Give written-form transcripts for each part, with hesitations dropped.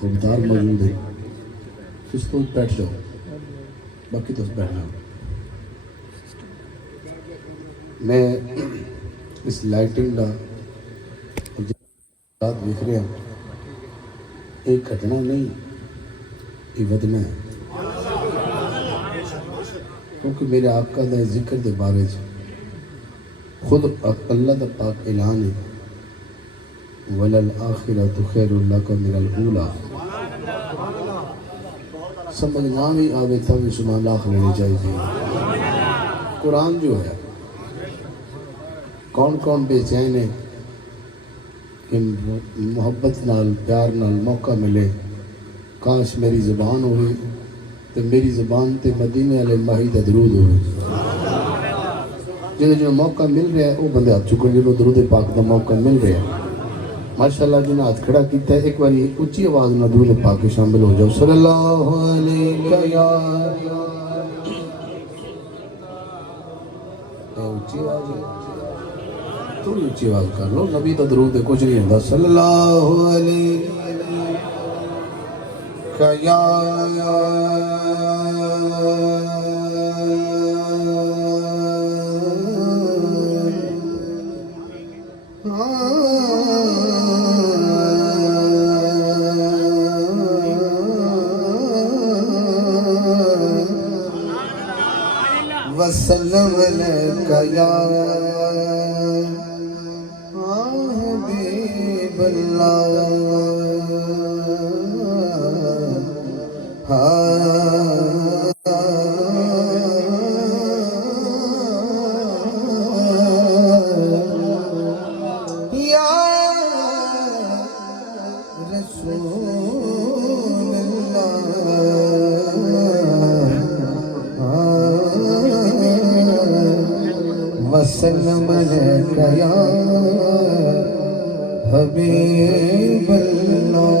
خوددار موجود ہے، اس کو بیٹھ جاؤ، باقی تو بیٹھ جاؤ۔ میں اس لائٹنگ کا رات دیکھ رہا ایک گھٹنا نہیں، یہ ودنا ہے، کیونکہ میرے آقا دا ذکر دے بارے خود اللہ دا پاک اعلان ہے وَلَلْآخِرَةُ خَيْرٌ لَكَ مِنَ الْأُولَىٰ۔ سمجھ نہ بھی آوے تھا بھی سبحان اللہ لینے چاہیے۔ قرآن جو ہے کون کون بے چین ہے کہ محبت نال پیار نال موقع ملے، کاش میری زبان ہوئی تو میری زبان تے مدینے والے ماہی دا درود ہوئے۔ جو موقع مل رہا ہے وہ بندے ہاتھ چکن جنہوں درود پاک دا موقع مل رہا ہے، ماشاءاللہ جنہوں ہاتھ کھڑا کیتا ہے، ایک باری اچھی آواز میں درود پاک کے شامل ہو جاؤ۔ صلی اللہ علیہ یا اچھی آواز ہے، تھوڑی اچھی آواز کر لو، نبی دا درود ہے کچھ نہیں ہوتا۔ صلی اللہ علیہ یا وسلم علیک یا حبیب اللہ۔ یا رسول اللہ وسلم علیک یا حبیب اللہ۔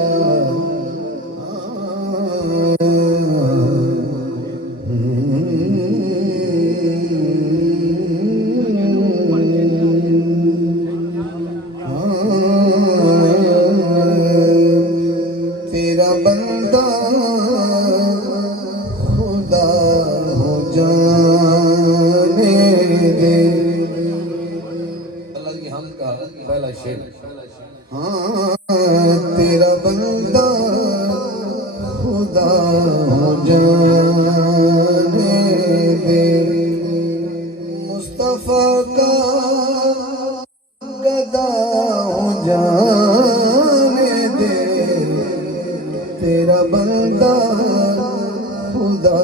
تیرا بندہ خدا ہو جانے دے، اللہ کی حمد کا پہلا شعر۔ تیرا بندہ خدا ہو جانے دے، مصطفیٰ کا گدا ہو جانے دے، تیرا بندہ خدا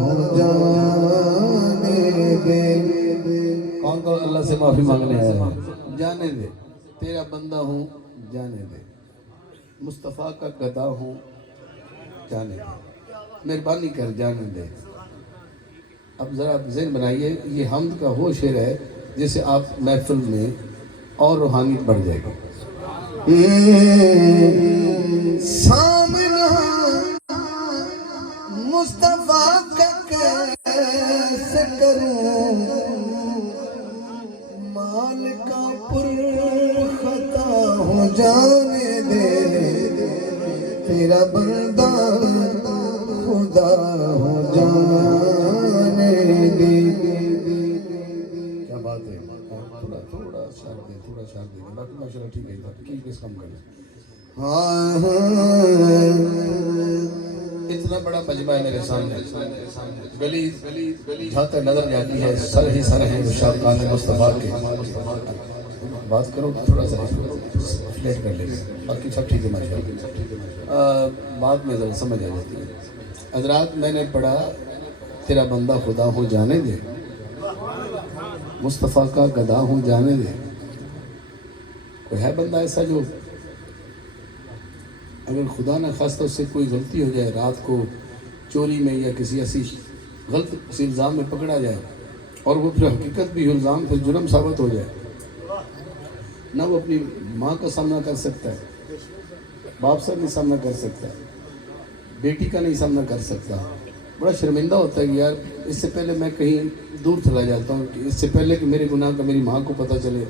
ہو جانے دے۔ کون کون اللہ سے معافی مانگنے آیا ہے؟ جانے دے، تیرا بندہ ہوں جانے دے، مصطفیٰ کا گدا ہوں جانے دے، مہربانی کر جانے دے۔ اب ذرا ذہن بنائیے، یہ حمد کا وہ شعر ہے جسے آپ محفل میں اور روحانیت بڑھ جائے گا۔ سامنا مصطفیٰ کا کیسے کروں، مال کا پر خطا ہو جانے دے، تیرا بندہ خدا ہو جانے دے۔ کیا بات ہے، تھوڑا شار دے، تھوڑا شار دے، باقی ماشاءاللہ ٹھیک ہے، کی کس کم کریں۔ اتنا بڑا مجمع ہے میرے سامنے، گلی جھاتے نظر جاتی ہے، سر ہی سر ہیں شاقان مصطفیٰ کے۔ بات کرو تھوڑا سا فلیٹ کر لیں، باقی سب ٹھیک ہے ماشاءاللہ، بات میں ذرا سمجھ آ جاتی ہے۔ حضرات میں نے پڑھا تیرا بندہ خدا ہو جانے دے، مصطفیٰ کا گدا ہو جانے دے۔ کوئی ہے بندہ ایسا جو اگر خدا نہ خواستہ اس سے کوئی غلطی ہو جائے، رات کو چوری میں یا کسی ایسی غلط کسی الزام میں پکڑا جائے اور وہ پھر حقیقت بھی الزام پھر جرم ثابت ہو جائے، نہ وہ اپنی ماں کا سامنا کر سکتا ہے، باپ سے نہیں سامنا کر سکتا، بیٹی کا نہیں سامنا کر سکتا، بڑا شرمندہ ہوتا ہے کہ یار اس سے پہلے میں کہیں دور چلا جاتا ہوں، کہ اس سے پہلے کہ میرے گناہ کا میری ماں کو پتہ چلے،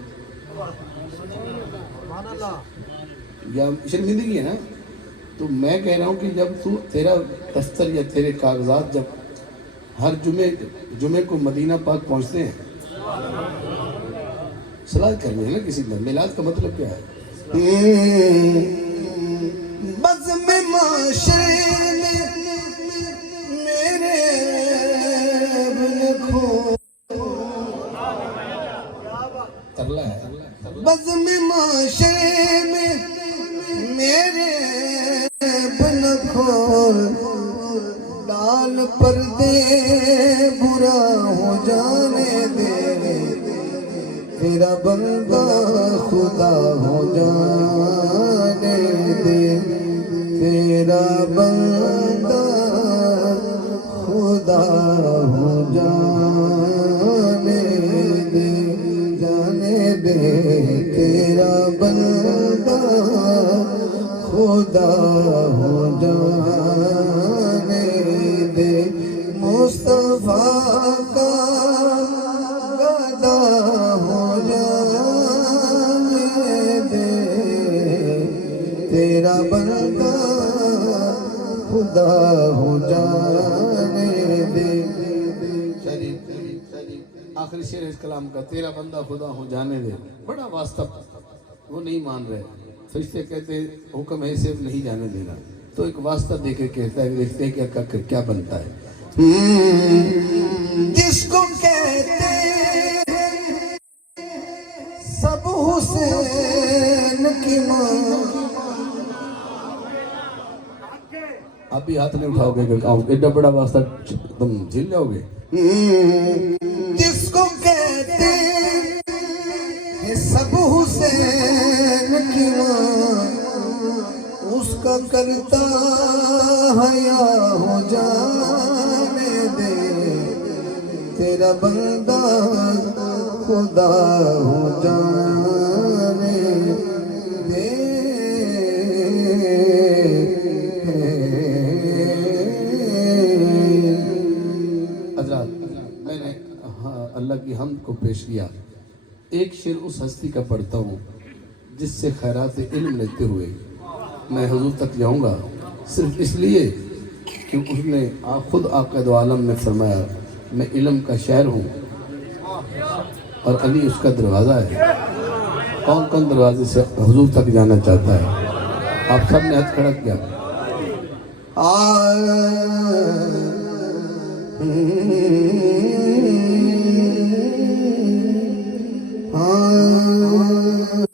یا شرمندگی ہے نا۔ تو میں کہہ رہا ہوں کہ جب تو تیرا دفتر یا تیرے کاغذات جب ہر جمعے کو مدینہ پاک پہنچتے ہیں، صلاح کرنی ہے نا کسی میں، میلاد کا مطلب کیا ہے؟ بزم معاشرے میں میرے ابن کھو ترلا ہے۔ بزم معاشرے میں میرے ابن کھول ڈال پردے برا ہو جانے دے، تیرا بندہ خدا ہو جانے دے، تیرا بندہ خدا ہو جانے دے، جانے دے، تیرا بندہ خدا ہو جانے دے، مصطفیٰ کا گدا ہو جانے دے، تیرا بندہ خدا ہو جانے دے۔ آخری شعر اس کلام کا، تیرا بندہ خدا ہو جانے دے، بڑا واسطہ وہ نہیں مان رہے، فرشتے کہتے ہیں حکم ہے صرف نہیں جانے دینا، تو ایک واسطہ دے کے کہتا ہے، دیکھتے ہیں کیا بنتا ہے۔ جس کو کہتے ہیں سب حسین کی ماں، آپ بھی ہاتھ نہیں اٹھاؤ گے کہ ایڈا بڑا واسطہ تم جھیل جاؤ گے۔ جس کو کہتے ہیں سب حسین کی ماں، اس کا کرتا حیا ہو جانے دے، تیرا بندہ خدا ہو جانے دے۔ حضرات میں نے اللہ کی حمد کو پیش کیا، ایک شعر اس ہستی کا پڑھتا ہوں جس سے خیرات علم لیتے ہوئے میں حضور تک جاؤں گا، صرف اس لیے کہ اس نے خود آقا دو عالم نے فرمایا میں علم کا شاعر ہوں اور علی اس کا دروازہ ہے۔ کون کون دروازے سے حضور تک جانا چاہتا ہے؟ آپ سب نے ہاتھ کھڑا کیا۔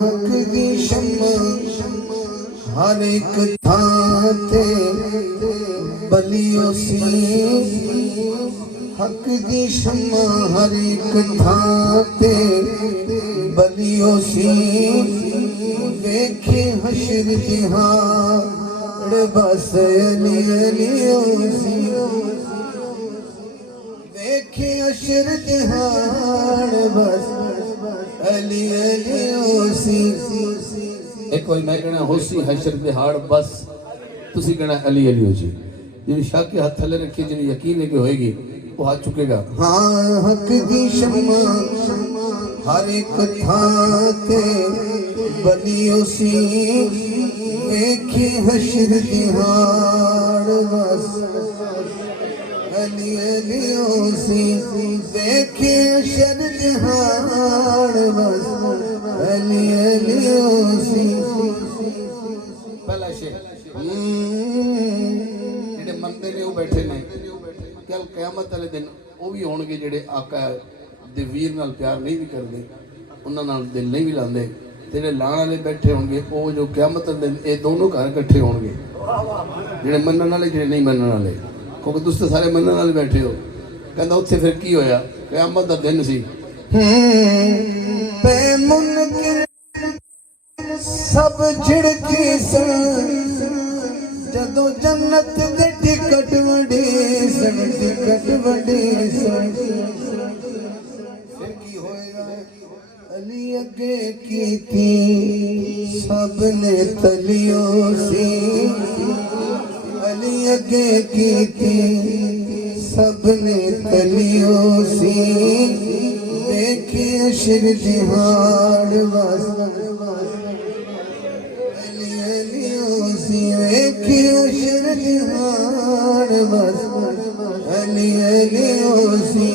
حق دی شمع ہر ایک تھان تے بلیو سی، حق دی شمع ہر ایک تھان تے بلیو سی، دیکھے حشر جہاں بس علی علیو سی، دیکھے حشر جہاں بس علی علیو سی۔ ایک کوئی میں کہنا ہو سی حشر دہاڑ بس، تسی کہنا علی علی ہو جی، جنہی شاہ کے ہاتھ تھلے رکھے، جنہی یقین ہے کہ ہوئے گی وہ ہاتھ چکے گا۔ ہاں حق دی شمع ہر ایک تھاتے بلیو سی، دیکھے حشر دہاڑ بس علی علیو سی، دیکھے حشر دہاڑ بس علی علیو سی۔ پہلا شعر جڑے مندے نے وہ بیٹھے نے، کل قیامت والے دن وہ بھی ہون گے جڑے آقا دے ویر نال پیار نہیں بھی کردے، انہاں نال دل نہیں بھی لاندے، جڑے لان والے بیٹھے ہون گے وہ جو قیامت والے دن یہ دونوں گھر اکٹھے ہون گے، جڑے منن والے جڑے نہیں منن والے، کیونکہ تسی سارے منن والے بیٹھے ہو۔ کہندا اوتھے پھر کی ہویا؟ قیامت دا دن سی، پے منکر سب جھڑکی سن، جدو جنت دے ٹکٹ وڈی سن، ٹکٹ وڈی سن، پھر کی ہوئے گا؟ علی اگے کی تھی سب نے تلیو سی، علی اگے کی تھی سب نے تلیو سی، دیکھے حشر دہاڑ بس علی علیو سی۔ سی ویکھی عشر جہان بس علی علی سی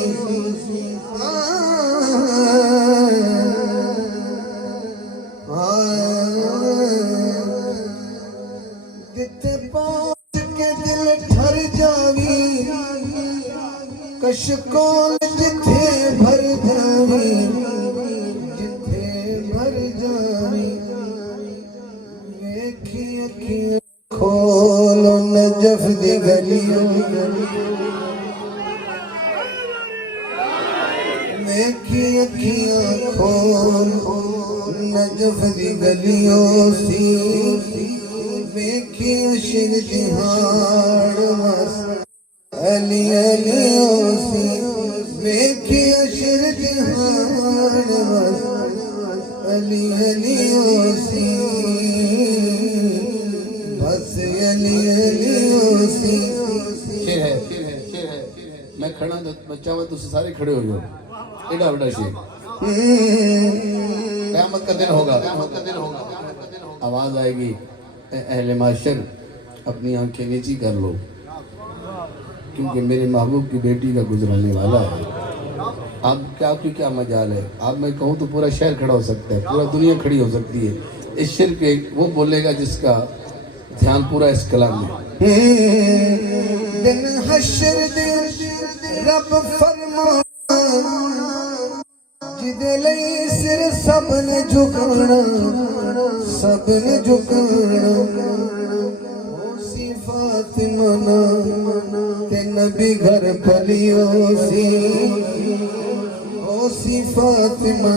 جتے پہنچ کے دل ٹھر جاوی کشکول جتھے بھر جاوی جتھے بھر جاوی ویکھی اکھیاں کھولو نجف دی گلیوں ویکھی اکھیاں کھول نجف دی گلیوں سی ویکھی عشر جہان بس علی علی سی ویکھی عشر جہان بس علی علی سی بس علی علی سی شیر ہے میں کھڑا میں چاہوں تو سارے کھڑے ہو جاؤ ایڈا بڑا شیر قیامت کا دن ہوگا آواز آئے گی اے اہل معاشر اپنی آنکھیں نیچی کر لو کیونکہ میرے محبوب کی بیٹی کا گزرنے والا ہے آپ کیا مجال ہے آپ میں کہوں تو پورا شہر کھڑا ہو سکتا ہے پورا دنیا کھڑی ہو سکتی ہے اس شعر کے وہ بولے گا جس کا دھیان پورا اس کلام میں دن حشر دے رب فرمانا جدے لئی سر سب نے جھکانا سی فاطمہ تے نبی گھر پلیو سی سی فاطمہ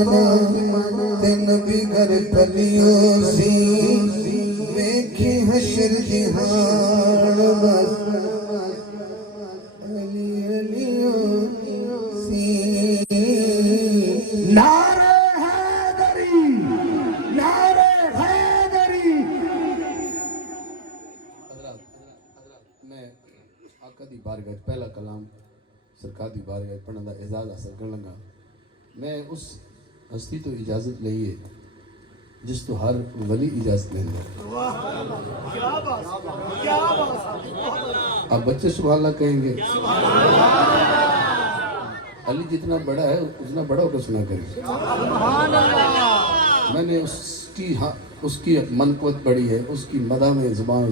تے نبی گھر پلیو سی ویکھی حشر جہان بس علی علی سی نعرہ حیدری نعرہ حیدری حضرات میں آقا دی بارگاہ پہلا کلام سرکار دی بارگاہ پڑھن دا اعزاز حاصل کرن لگا میں اس ہستی تو اجازت لئیے جس تو ہر ولی اجازت لیں گے آپ بچے سبحان اللہ کہیں گے علی جتنا بڑا ہے اتنا بڑا ہو کر سنا کریں میں نے اس کی منقبت پڑھی ہے اس کی مدح میں زبان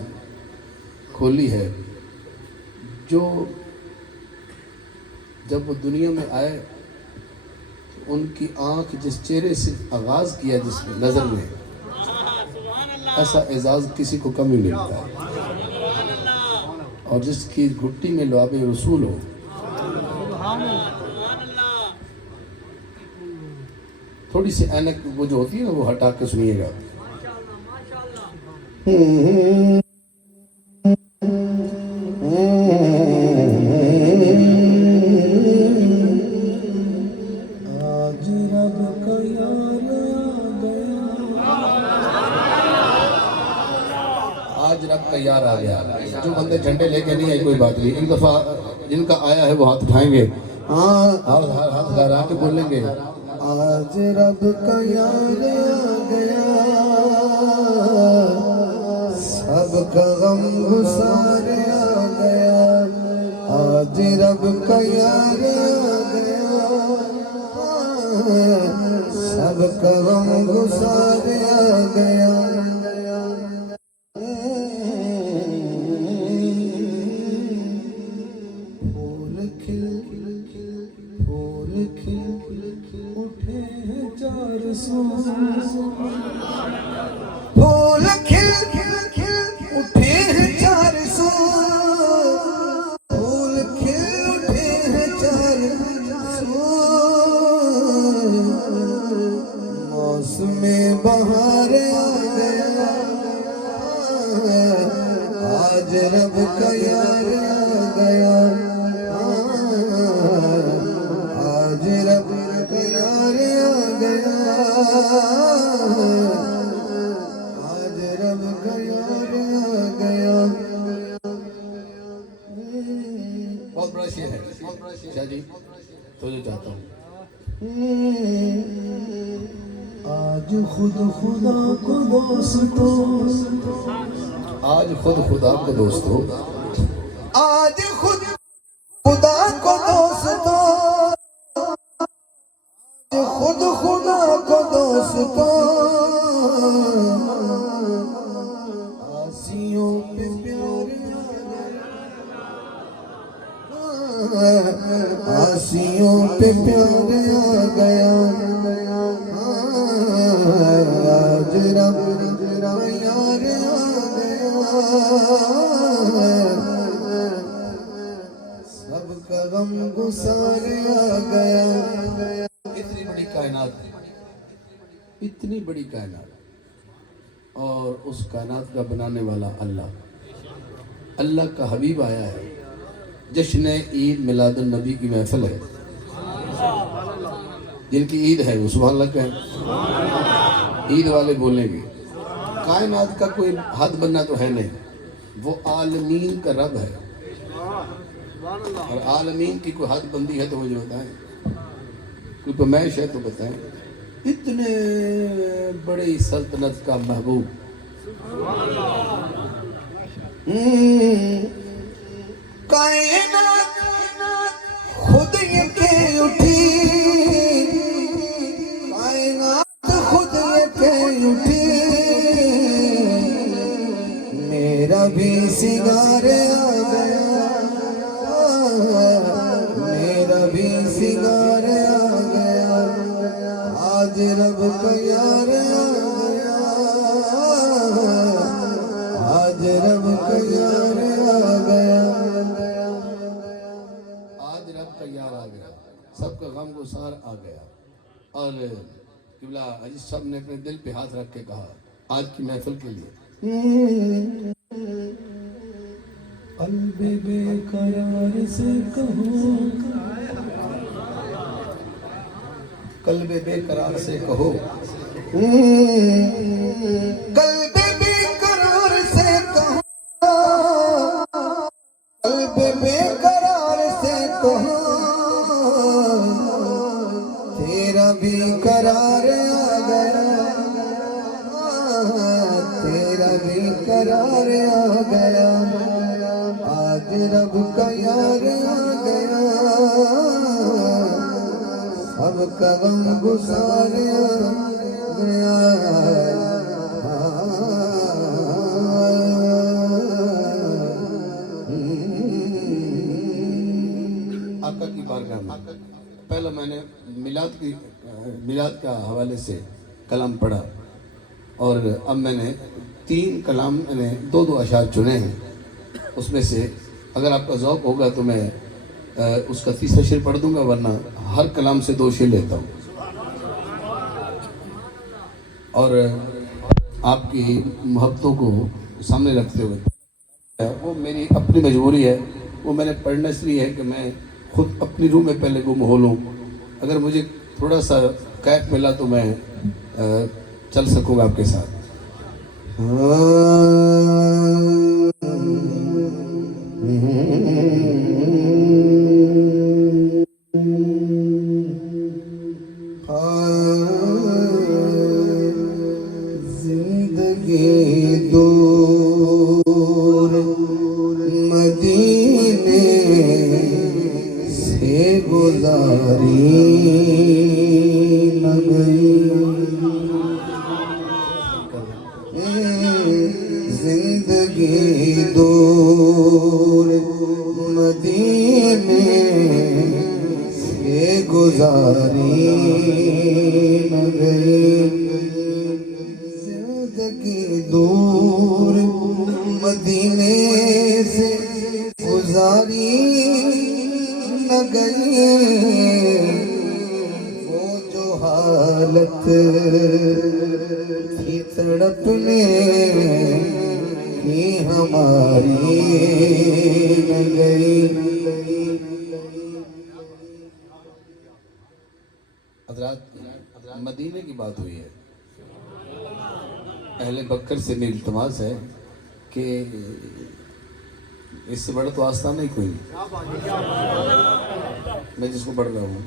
کھولی ہے جو جب وہ دنیا میں آئے ان کی آنکھ جس چہرے سے آغاز کیا جس نظر میں ایسا اعزاز کسی کو کم ہی ملتا ہے اور جس کی گھٹی میں لعاب رسول ہو تھوڑی سی اینک وہ جو ہوتی ہے نا وہ ہٹا کے سنیے گا آج رب کا یار آ گیا جو بندے جھنڈے لے کے نہیں آئے کوئی بات نہیں ایک دفعہ جن کا آیا ہے وہ ہاتھ اٹھائیں گے ہاتھ لہرا کے بولیں گے آج رب کا یار آ گیا سب کا غم گسار آ گیا آج رب کا یار آ گیا سب کا غم گسار آ گیا پھول کھل اٹھے ہیں چار سو پھول کھل اٹھے ہیں چار سو پھول کھل اٹھے ہیں چار سو موسم بہار آ گیا آج رب کا یار آ گیا آج رب کا یار آ گیا آج رب کا یار آ گیا بہت بڑا شعر ہے شاہ جی تو جو چاہتا ہوں آج خود خدا کو دوستو آج خود خدا کو دوستو، آج خود خدا کو دوستو، خود خدا کو دوستو، آسیوں پہ پیار آسیوں پہ پیار آ گیا، آج رب یار آ گیا، سب کا غم گسار آ گیا۔ اتنی بڑی کائنات، اتنی بڑی کائنات، اور اس کائنات کا بنانے والا اللہ، اللہ کا حبیب آیا ہے۔ جشن عید میلاد النبی کی محفل ہے، جن کی عید ہے وہ سبحان اللہ کہیں، عید والے بولیں گے۔ کائنات کا کوئی حد بننا تو ہے نہیں، وہ عالمین کا رب ہے، اور عالمین کی کوئی حد بندی ہے تو مجھے بتائیں، کوئی پیمائش ہے تو بتائیں۔ اتنے بڑی سلطنت کا محبوب، کائنات خود یہ کہہ اٹھی، کائنات خود یہ کہہ اٹھی، میرا بھی سنگار آ گیا، میرا بھی سنگار آ گیا، آج رب کا یار آ گیا، آج رب کا یار آ گیا، آج رب کا یار آ گیا، سب کا غم گسار آ گیا۔ اور قبلہ عزیز صاحب نے اپنے دل پہ ہاتھ رکھ کے کہا آج کی محفل کے لیے، قلب بے قرار سے کہو، قلب بے قرار سے کہو، قلب بے قرار سے کہو، قلب بے قرار سے کہو، تیرا بھی قرار آ گیا، تیرا بھی قرار آ گیا، آج رب کا یار آ گیا، سب کا غم گسار آ گیا۔ آقا کی بارگاہ میں پہلا میں نے میلاد کا حوالے سے کلام پڑھا، اور اب میں نے 3 کلام میں نے 2 اشعار چنے ہیں، اس میں سے اگر آپ کا ذوق ہوگا تو میں اس کا تیسرا شعر پڑھ دوں گا، ورنہ ہر کلام سے 2 شعر لیتا ہوں۔ اور آپ کی محبتوں کو سامنے رکھتے ہوئے، وہ میری اپنی مجبوری ہے، وہ میں نے پڑھنا اس لیے ہے کہ میں خود اپنی روح میں پہلے گم ہو لوں، اگر مجھے تھوڑا سا کیف ملا تو میں چل سکوں گا آپ کے ساتھ۔ زندگی دور مدینے سے گزاری نہ گئی، زندگی دور مدینے سے گزاری نہ گئی، زندگی دور مدینے سے گزاری نہ گئی، وہ جو حالت تھی تڑپنے کی ہماری نہ گئی۔ حضرات مدینے کی بات ہوئی ہے، اہل بکر سے میری التماس ہے کہ اس سے بڑا تو آستانہ ہی کوئی نہیں، میں جس کو پڑھ رہا ہوں،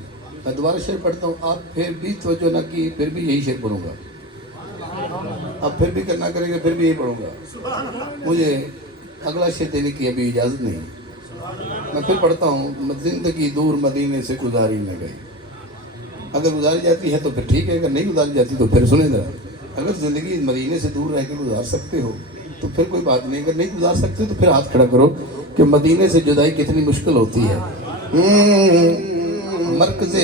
میں دوبارہ شعر پڑھتا ہوں، آپ پھر بھی توجہ نہ کی، پھر بھی یہی شعر پڑھوں گا۔ اب پھر بھی کرنا کرے گا پھر بھی یہی پڑھوں گا. مجھے اگلا شعر دینے کی ابھی اجازت نہیں. میں پھر پڑھتا ہوں. زندگی دور مدینے سے گزاری نہ گئی. اگر گزاری جاتی ہے تو پھر ٹھیک ہے, اگر نہیں گزاری جاتی تو پھر سنیں ذرا. اگر زندگی مدینے سے دور رہ کے گزار سکتے ہو تو پھر کوئی بات نہیں, اگر نہیں گزار سکتے تو پھر ہاتھ کھڑا کرو کہ مدینے سے جدائی کتنی مشکل ہوتی ہے. مرکز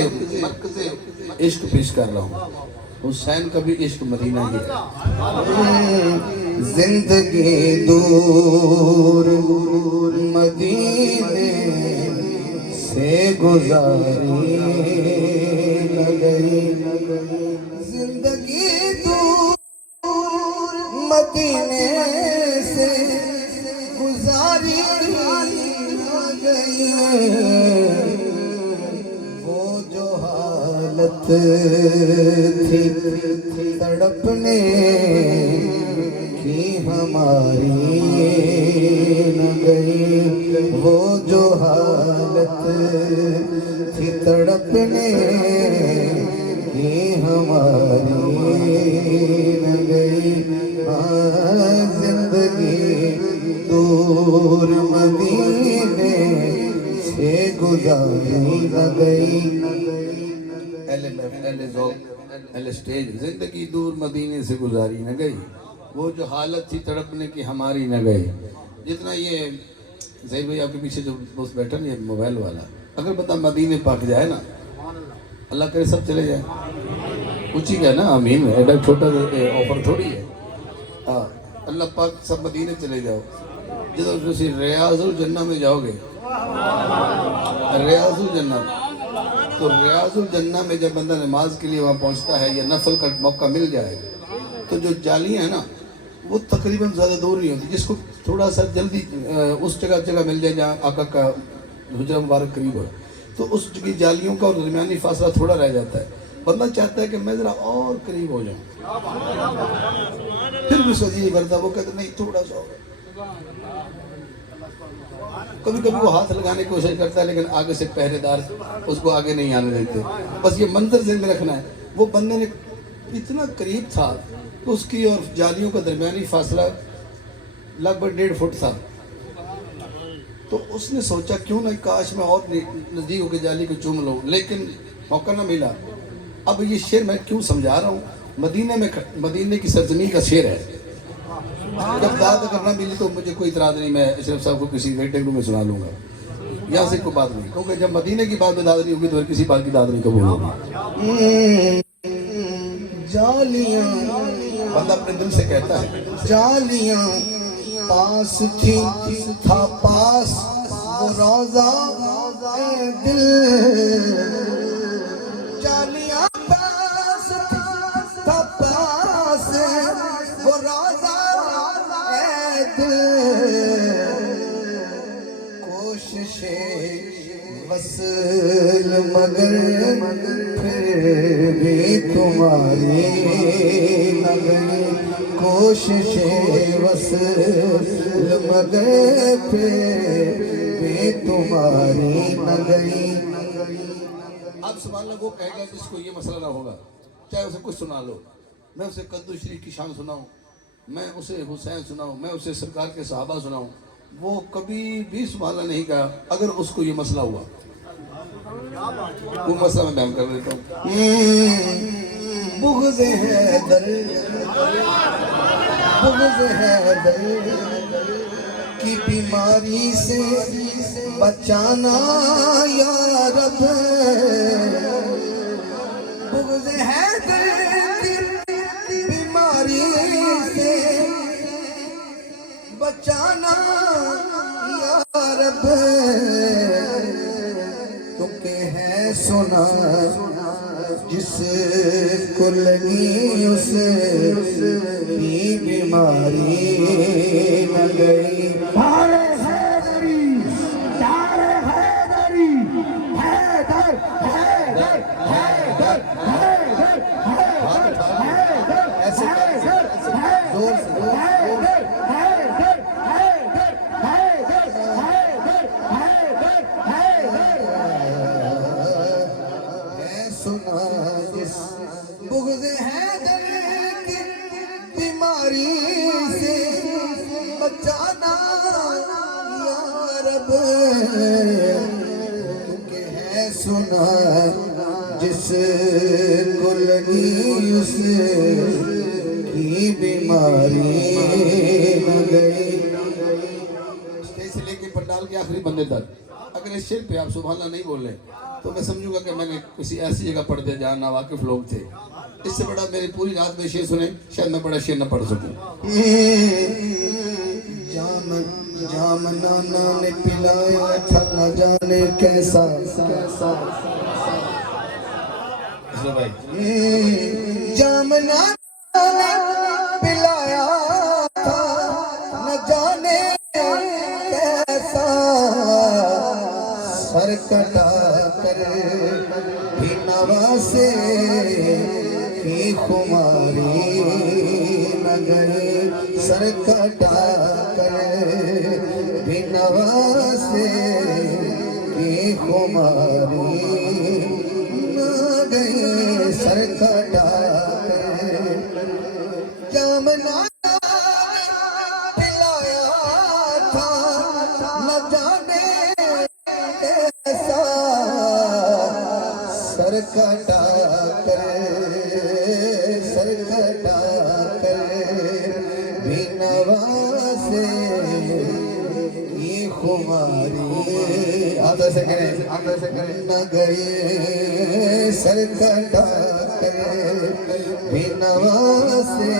عشق پیش کر رہا ہوں. حسین کا بھی عشق مدینہ ہی ہے. زندگی دور مدینے سے گزاری نہ گئی. زندگی دور مدینے سے گزاری نہ گئی. وہ جو حالت تھی تڑپنے کی ہماری نہ گئی. وہ جو حالت تھی تڑپنے کی ہماری نہ گئی. زندگی دور مدینے سے گزاری نہ گئی. اہل ذوق اہل اسٹیج. زندگی دور مدینے سے گزاری نہ گئی. وہ جو حالت تھی تڑپنے کی ہماری نہ گئی. جتنا یہ ظہیر بھائی آپ کے پیچھے جو دوست بیٹھا نا یہ موبائل والا, اگر بتا مدینے پاک جائے نا, اللہ کرے سب چلے جائیں. اونچی کیا نا آمین, ایڈا چھوٹا آفر تھوڑی ہے. ہاں اللہ پاک سب مدینے چلے جاؤ. جب تسی ریاض الجنہ میں جاؤ گے, ریاض الجنہ تو ریاض الجنہ میں جب بندہ نماز کے لیے وہاں پہنچتا ہے یا نفل کا موقع مل جائے تو جو جالیاں ہیں نا وہ تقریباً زیادہ دور نہیں ہوتی. جس کو تھوڑا سا جلدی اس جگہ مل جائے جہاں آقا کا حجرہ مبارک قریب ہو, تو اس کی جالیوں کا اور درمیانی فاصلہ تھوڑا رہ جاتا ہے. بندہ چاہتا ہے کہ میں ذرا اور قریب ہو جاؤں, پھر بھی سوچ نہیں کرتا. وہ کہتے نہیں تھوڑا سا ہوگا. کبھی کبھی وہ ہاتھ لگانے کی کوشش کرتا ہے لیکن آگے سے پہرے دار اس کو آگے نہیں آنے دیتے. بس یہ منظر ذہن میں رکھنا ہے. وہ بندے نے اتنا قریب تھا کہ اس کی اور جالیوں کا درمیانی فاصلہ لگ بھگ 1.5 فٹ تھا. تو اس نے سوچا کیوں نہ کاش میں اور نزدیک ہو کے جالی کو چوم لوں, لیکن موقع نہ ملا. اب یہ شعر میں کیوں سمجھا رہا ہوں, مدینے کی سرزمین کا شعر ہے. جب داد اگر نہ ملی تو مجھے کوئی اعتراض نہیں, میں اشرف صاحب کو کسی ویٹنگ روم میں سنا لوں گا. یہاں سے کوئی بات نہیں, کیونکہ جب مدینے کی بات میں داد نہیں ہوگی تو کسی بات کی داد نہیں قبول ہوگی. جالیاں بندہ اپنے دل سے کہتا ہے جالیاں پاس تھی تھا پاس وہ روزہ اے دل. جالیاں پاس تھا پاس وہ روزہ اے دل. کوشش وصل مگر پھر بھی تمہاری نہ گئی. کوشش وصل مگر پھر بھی تمہاری نہ گئی. اب سبحان اللہ وہ کہے گا جس کو یہ مسئلہ نہ ہوگا, چاہے اسے کچھ سنا لو. میں اسے قدر شریف کی شان سناؤں, میں اسے حسین سناؤں, میں اسے سرکار کے صحابہ سناؤں, وہ کبھی بھی سبحان اللہ نہیں کہا اگر اس کو یہ مسئلہ ہوا. وہ مسئلہ میں بیان کر دیتا ہوں. بغض حیدر بغض حیدر کی بیماری سے بچانا یا رب. بغض حیدر کی بیماری سے بچانا یا رب. تو کہ ہے سنا جس کو لگی اس کی بیماری نہ گئی. دار حیدری دار حیدری حیدر حیدر حیدر حیدر حیدر ایسے زور سے بغض حیدر کی بیماری رب کیونکہ ہے سنا جس کو لگی اس کی بیماری نہ گئی. اسٹیج سے لے کے پنڈال کے آخری بندے تک اگر اس شعر پہ آپ سبحان اللہ نہیں بول رہے تو میں سمجھوں گا کہ میں نے کسی ایسی جگہ پڑھ دیا جہاں ناواقف لوگ تھے. اس سے بڑا میری پوری رات میں شعر سنیں شاید میں بڑا شعر نہ پڑھ سکوں. جام نانا نے پلایا تھا نہ جانے کیسا جام نانا نے پلایا تھا نہ جانے کیسا سر کٹا کر بھی نواسے کی خماری نہ گئی. سر کٹا کر بھی نواسے کی خماری نہ گئی. سر کٹا کر جام نانا پلایا تھا نہ جانے کیسا سر کٹا کر بھی نواسے یہ خماری آدھا سے کریں نہ گئی. سر کٹا کر بھی نواسے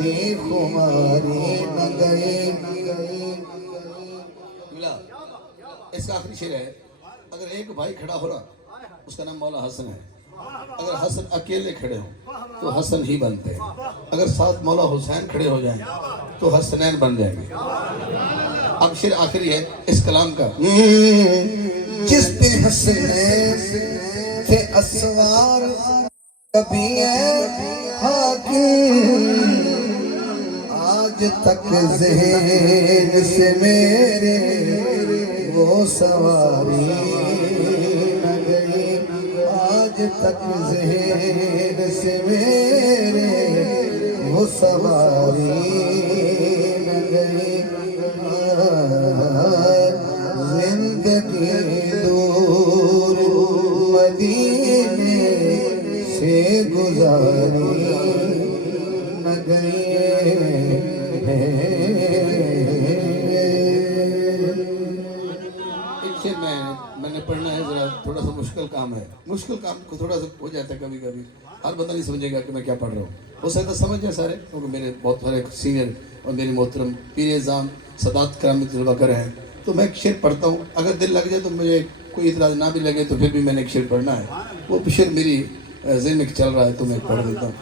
یہ خماری نہ گئی. اس کا آخری شعر ہے اگر ایک بھائی کھڑا ہو رہا اس کا نام مولا حسن ہے. اگر حسن اکیلے کھڑے ہوں تو حسن ہی بنتے ہیں. اگر ساتھ مولا حسین کھڑے ہو جائیں تو حسنین بن جائیں گے. اب شعر آخری ہے اس کلام کا. جس پہ حسنین تھے اسوار کبھی ہے حاکم آج تک ذہن سے میرے وہ سواری نہ گئی. آج تک ذہن سے میرے وہ سواری نہ گئی. زندگی دور مدینے سے گزاری نہ گئی. میں نے پڑھنا ہے ذرا تھوڑا سا مشکل کام ہے. مشکل کام کو تھوڑا سا ہو جاتا ہے کبھی کبھی. ہر بندہ نہیں سمجھے گا کہ میں کیا پڑھ رہا ہوں. ہو سکتا ہے سمجھ جائے سارے کیونکہ میرے بہت سارے سینئر اور میری محترم پیر اعظام سادات کرام تجربہ کر رہے ہیں. تو میں ایک شعر پڑھتا ہوں اگر دل لگ جائے تو مجھے کوئی اعتراض نہ بھی لگے تو پھر بھی میں نے ایک شعر پڑھنا ہے. وہ شعر میری ذہن میں چل رہا ہے تو میں پڑھ دیتا ہوں.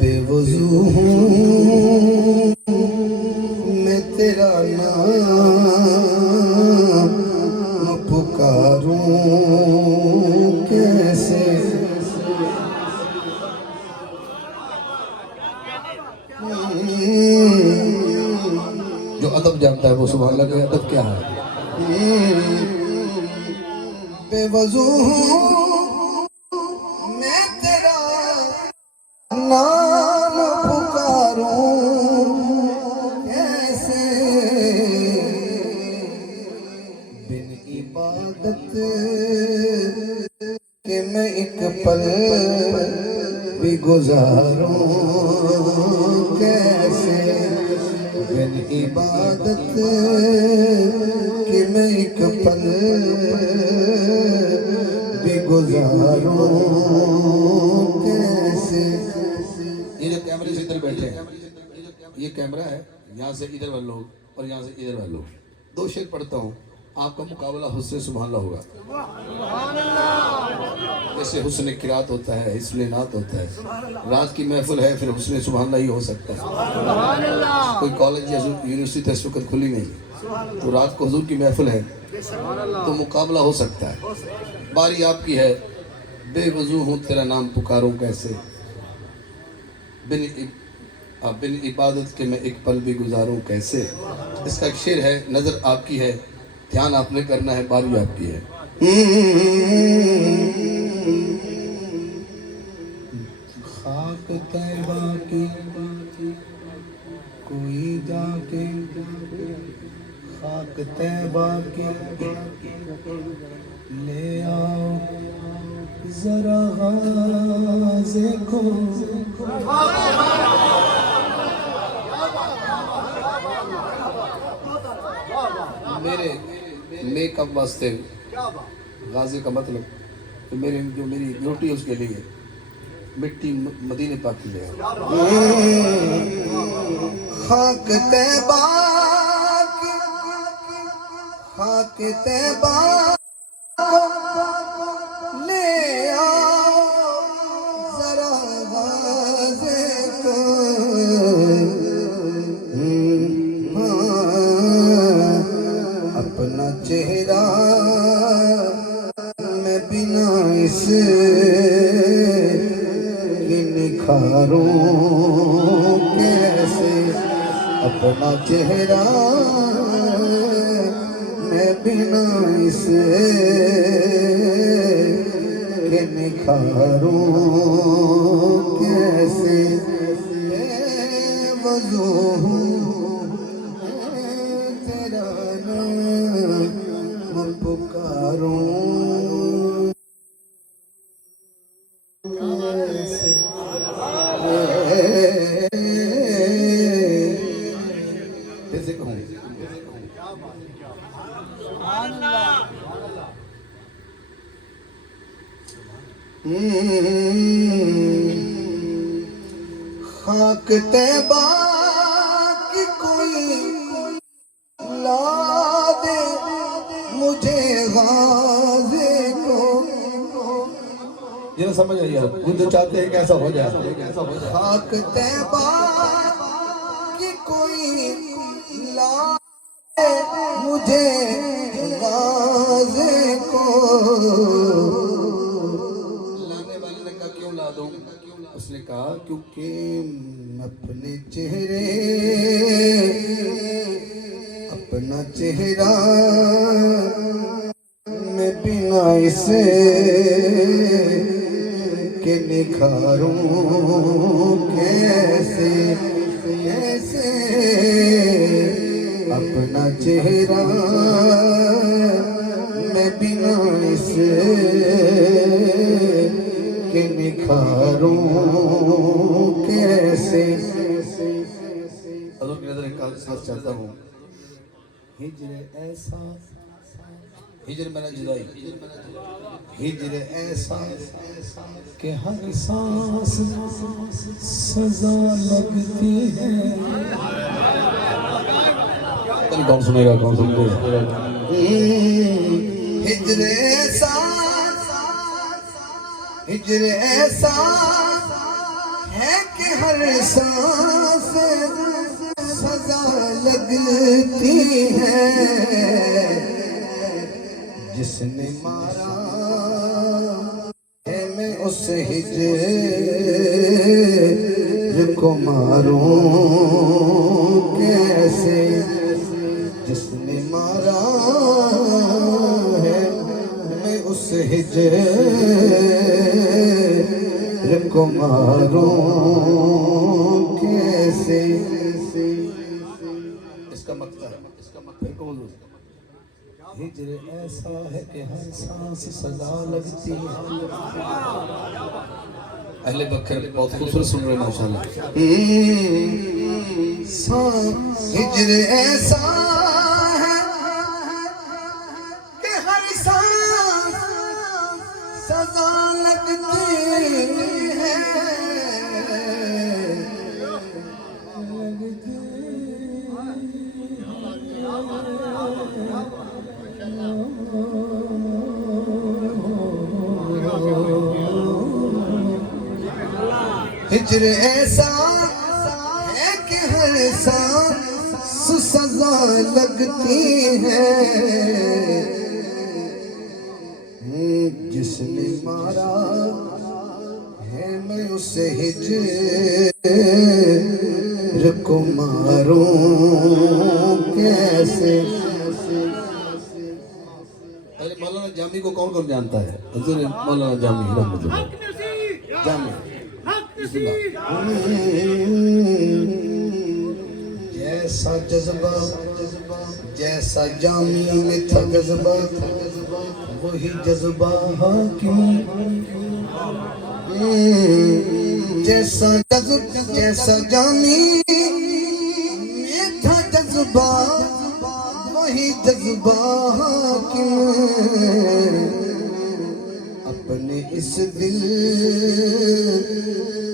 بے وضو ہوں میں تیرا نام پکاروں کیسے. جو ادب جانتا ہے وہ سبحان اللہ کہ ادب کیا ہے. بے وضو ہوں میں تیرا نام پکاروں کیسے. بن عبادت کہ میں ایک پل بھی گزاروں کیسے. بن عبادت کہ میں ایک پل بھی گزاروں کیسے. یہ جو کیمرے سے ادھر بیٹھے ہیں یہ کیمرہ ہے. یہاں سے ادھر والے لوگ اور یہاں سے ادھر والے لوگ. دو شعر پڑھتا ہوں آپ کا مقابلہ حسن سبحان اللہ ہوگا. جیسے حسن قرات ہوتا ہے، حسن نعت ہوتا ہے. رات کی محفل ہے پھر حسن سبحان اللہ ہی ہو سکتا ہے. کوئی کالج یا یونیورسٹی تو اس وقت کھلی نہیں، تو رات کو حضور کی محفل ہے تو مقابلہ ہو سکتا ہے. باری آپ کی ہے. بے وضو ہوں تیرا نام پکاروں کیسے، بن عبادت کے میں ایک پل بھی گزاروں کیسے. اس کا ایک شعر ہے، نظر آپ کی ہے، دھیان آپ نے کرنا ہے، باری آپ کی ہے. خاک طیبہ کی کوئی جا کے، خاک طیبہ کی لے آؤ ذرا غازے کو. میرے میک اپ واسطے غازی کا مطلب جو میری روٹی اس کے لیے مٹی مدینے پاک کی لے آؤ. خاک طیبہ کی، خاک طیبہ لے آؤ ذرا غازے کو. اپنا چہرہ میں بنا اس کی نکھاروں کیسے. اپنا چہرہ میں بنا اس کے نکھاروں کیسے. بے وضو ہوں تیرا نام پکاروں کیسے. کیسے کہوں. خاک طیبہ کی کوئی لا دے مجھے غازے کو. یہ نہ سمجھ آئی آپ جو چاہتے ہیں کیسا ہو جائے. خاک طیبہ کی کوئی لا دے مجھے غازے کو. لانے والے نے کہا کیوں لا دوں. اس نے کہا کیونکہ اپنے چہرے، اپنا چہرہ میں بنا اسے کہ نکھاروں کیسے. کیسے اپنا چہرہ میں بنا اسے کہ نکھاروں کیسے. حضور کی نظر ایک کال ساتھ چاہتا ہوں. ہجر ایسا، ہجر میں نہ جدائی، ہجر ایسا کہ ہر سانس سزا لگتی ہے. کون سنے گا کون سنے گا. ہجر ایسا، ہجر ایسا ہے کہ ہر سانس سزا لگتی ہے. جس نے مارا ہے میں اس ہجر کو ماروں کیسے. جس نے مارا ہے میں اس ہجر کو ماروں کیسے. اس کا مقصد ہے، اس کا مقصد ہے. ہجر ایسا ہے کہ ہر سانس سزا لگتی ہے. اہل بکر بہت خوبصورت سن رہے ہیں ماشاءاللہ. ہجر ایسا ہے کہ ہر سانس سزا لگتی ہے. ہجر ایسا ہے کہ ہر سانس سزا لگتی ہے، جس نے مارا ہے میں اسے ہجر کو ماروں کیسے۔ ارے مولانا جامی کو کون کون جانتا ہے؟ حضور مولانا جامی رحمۃ اللہ جامی بسم اللہ۔ جیسا جذبہ جیسا جامی میں تھا جذبہ، وہی جذبہ حاکم، جیسا جامی میں تھا جذبہ، وہی جذبہ حاکم، اپنے اس دل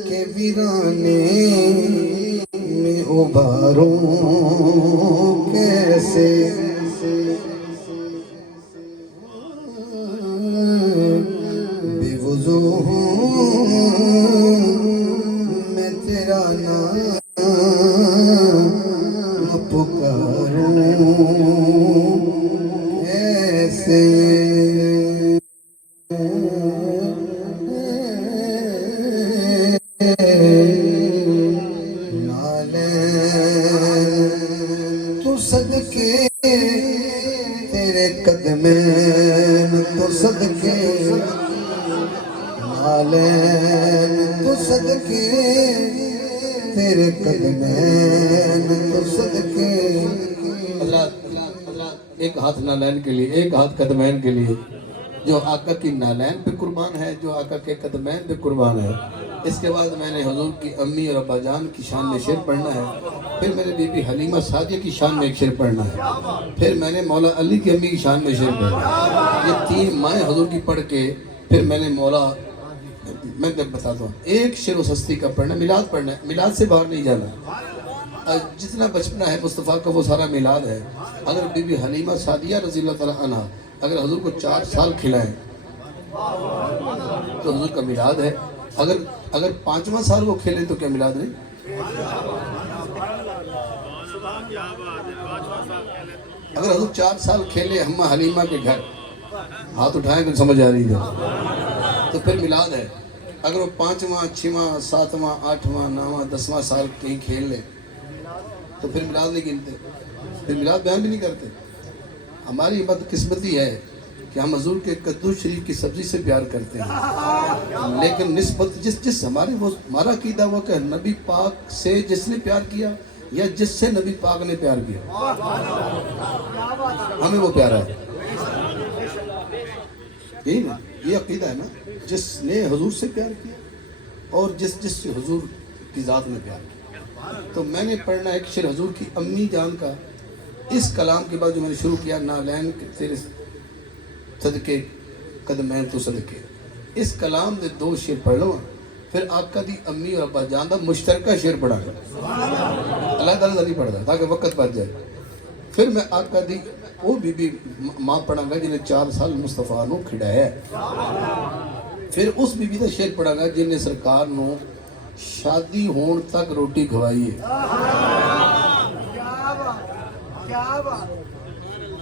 کے ویرانے میں ابھاروں کیسے۔ بے وضو ہوں میں تیرا نام پکاروں کیسے۔ نالین تو صدقے تیرے قدمین تو صدقے، نالین تو صدقے تیرے قدمین تو صدقے۔ حضرات ایک ہاتھ نالین کے لیے، ایک ہاتھ قدمین کے لیے، جو آقا کی نالین پہ قربان ہے، جو آقا کے قدمین پہ قربان ہے۔ اس کے بعد میں نے حضور کی امی اور ابا جان کی شان میں شعر پڑھنا ہے، پھر میں نے بی بی حلیمہ سعدیہ کی شان میں ایک شعر پڑھنا ہے، پھر میں نے مولا علی کی امی کی شان میں شعر پڑھنا ہے۔ یہ تین مائیں حضور کی پڑھ کے پھر میں نے مولا، میں بتاتا ہوں، ایک شعر اس ہستی کا پڑھنا ہے، میلاد پڑھنا ہے، میلاد سے باہر نہیں جانا۔ جتنا بچپنا ہے مصطفیٰ کا وہ سارا میلاد ہے۔ اگر بی بی حلیمہ سعدیہ رضی اللہ تعالیٰ عنہ اگر حضور کو 4 سال کھلائیں تو حضور کا میلاد ہے، اگر 5واں سال وہ کھیلیں تو کیا میلاد نہیں؟ اگر حضور 4 سال کھیلے ہمہ حلیمہ کے گھر، ہاتھ اٹھائیں تو سمجھ آ رہی ہے، تو پھر میلاد ہے۔ اگر وہ 5واں 6واں 7واں 8واں 9واں 10واں سال کہیں کھیل لے تو پھر میلاد نہیں گنتے، پھر میلاد بیان بھی نہیں کرتے۔ ہماری بدقسمتی ہے کہ ہم حضور کے قدوس شریف کی سبزی سے پیار کرتے ہیں، لیکن نسبت جس ہمارا عقیدہ ہوا کہ نبی پاک سے جس نے پیار کیا یا جس سے نبی پاک نے پیار کیا، ہمیں وہ پیارا ہے، یہی نا، یہ عقیدہ ہے نا، جس نے حضور سے پیار کیا اور جس سے حضور کی ذات نے پیار کیا۔ تو میں نے پڑھنا ایک شعر حضور کی امی جان کا، اس کلام کے بعد جو میں نے شروع کیا، نالین تیرے صدقے قدمین تو صدقے، اس کلام دے 2 شعر پڑھ لو، پھر آقا دی امی اور ابا جان دا مشترکہ شعر پڑھا گا، اللہ تعالیٰ نہیں پڑھتا تاکہ وقت بچ جائے۔ پھر میں آقا دی وہ بی بی ماں پڑھا گا جنہیں 4 سال مصطفیٰ نو کھڑایا ہے، پھر اس بی بی دا شعر پڑھا گا جنہیں سرکار نو شادی ہون تک روٹی کھوائی ہے۔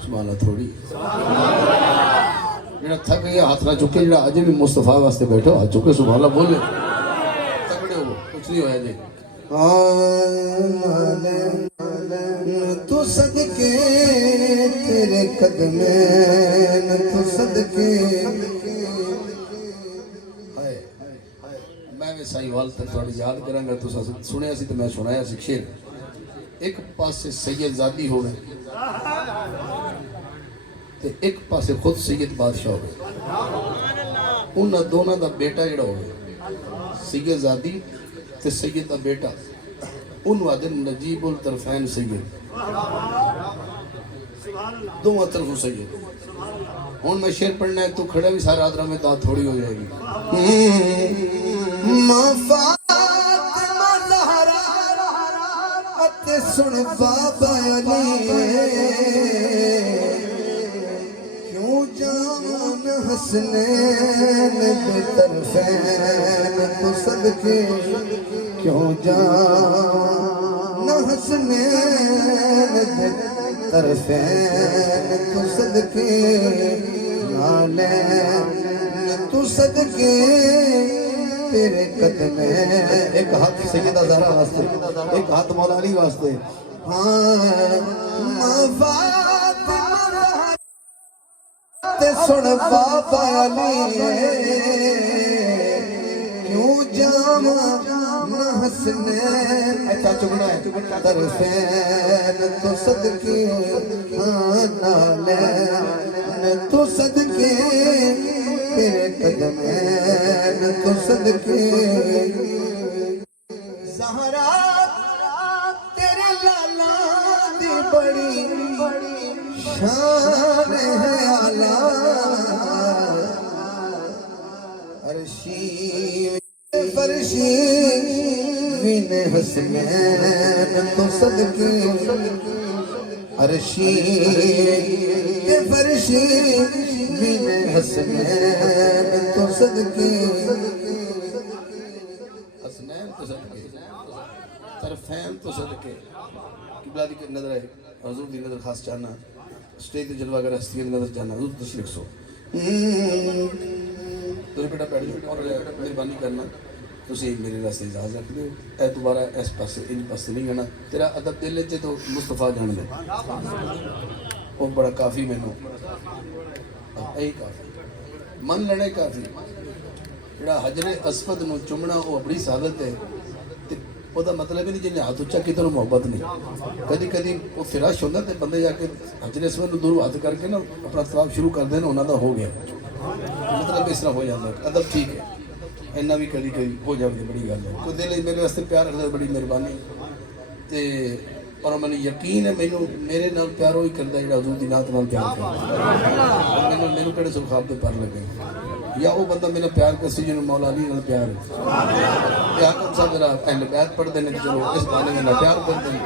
سبحان اللہ تھوڑی جڑا تھک گیا ہاتھ نہ چکے، جڑا اجے بھی مصطفیٰ واسطے بیٹھو ہاتھ چکے سبحان اللہ بولے، تکڑے ہو کچھ نہیں ہویا جی۔ تو صدقے تیرے قدمین تو صدقے۔ میں سائیوال تک تھوڑی یاد کروں گا، تو سنیا سی تو میں سنایا سی شعر۔ ایک پاسے سید زادی ہو گئے تے ایک پاسے خود سید بادشاہ ہو گئے، انہاں دونوں دا بیٹا جڑا ہو گیا سید زادی تے سید دا بیٹا، انہوں آدھے نجیب الطرفین سید، دونوں طرفوں سید۔ ہون میں شعر پڑھنا ہے تو کھڑا بھی سارا آدھرہ میں داد تھوڑی ہو جائے گی۔ ماں فاطمہ زہرا اتے سن بابا علی، کیوں جان حسنین بے طرفین تو صدقے۔ صدقے کیوں جاؤں نہ حسنین دے طرفین تو صدقے نالین تو صدقے تیرے قدمیں. ایک ہاتھ سیدہ زہرا واسطے، ایک ہاتھ مولا علی واسطے. ہاں مفاد تے سن بابا علی کیوں جاواں نہ حسنین ایسا چکنا ہے طرفین تو صدقے نالین تو صدقے تیرے قدمین تو صدقے. زہرا تیرے لالا دی بڑی شان ہے آلہ عرشی فرشی بن حسنین تو صدقے عرشی فرشی بن حسنین تو صدقے. حسنین تو صدقے طرفین تو صدقے. قبلہ دی نظر ہے حضور دی نظر خاص چاہنا سٹیج تے جلوہ اگر ہستی دی نظر چاہنا حضور تشریف سو تو بیٹا بیٹھ جاؤ اور مہربانی کرنا تسی میرے راستے اجازت رکھ دو اے دوبارہ اس پاسے ان پاسے نہیں گنا تیرا ادب دل وچ تو مصطفیٰ جان دے وہ بڑا کافی مینوں اے کافی من لینے کافی جڑا حجر اسود نو چومنا وہ بڑی سعادت ہے. وہ دا مطلب نہیں جنہیں ہاتھ اچھا کی تو محبت نہیں. کدی کدی وہ فراش ہوتا ہے بندے جا کے حجر اسود نو دور ہاتھ کر کے نا اپنا طواف شروع کر دینا انہوں دا ہو گیا مطلب اس طرح ہو جاتا ہے. ادب ٹھیک ہے اینا بھی کدی کدی ہو جاتی بڑی گل ہے. کوئی دل میرے واسطے پیار رکھتا بڑی مہربانی تے اور میں یقین ہے مینوں میرے نال پیار وہی کرتا ہے جڑا حضور دی نعت نال پیار کرتا ہے. مینوں کہڑے سلخاب تے پر لگے یا وہ بندہ میرا پیار کرسی جنہوں مولا علی نال پیار ہے یا حکم صاحب ذرا اہل بیت پڑھ دینے چلو اس بانے میں پیار کر دیں.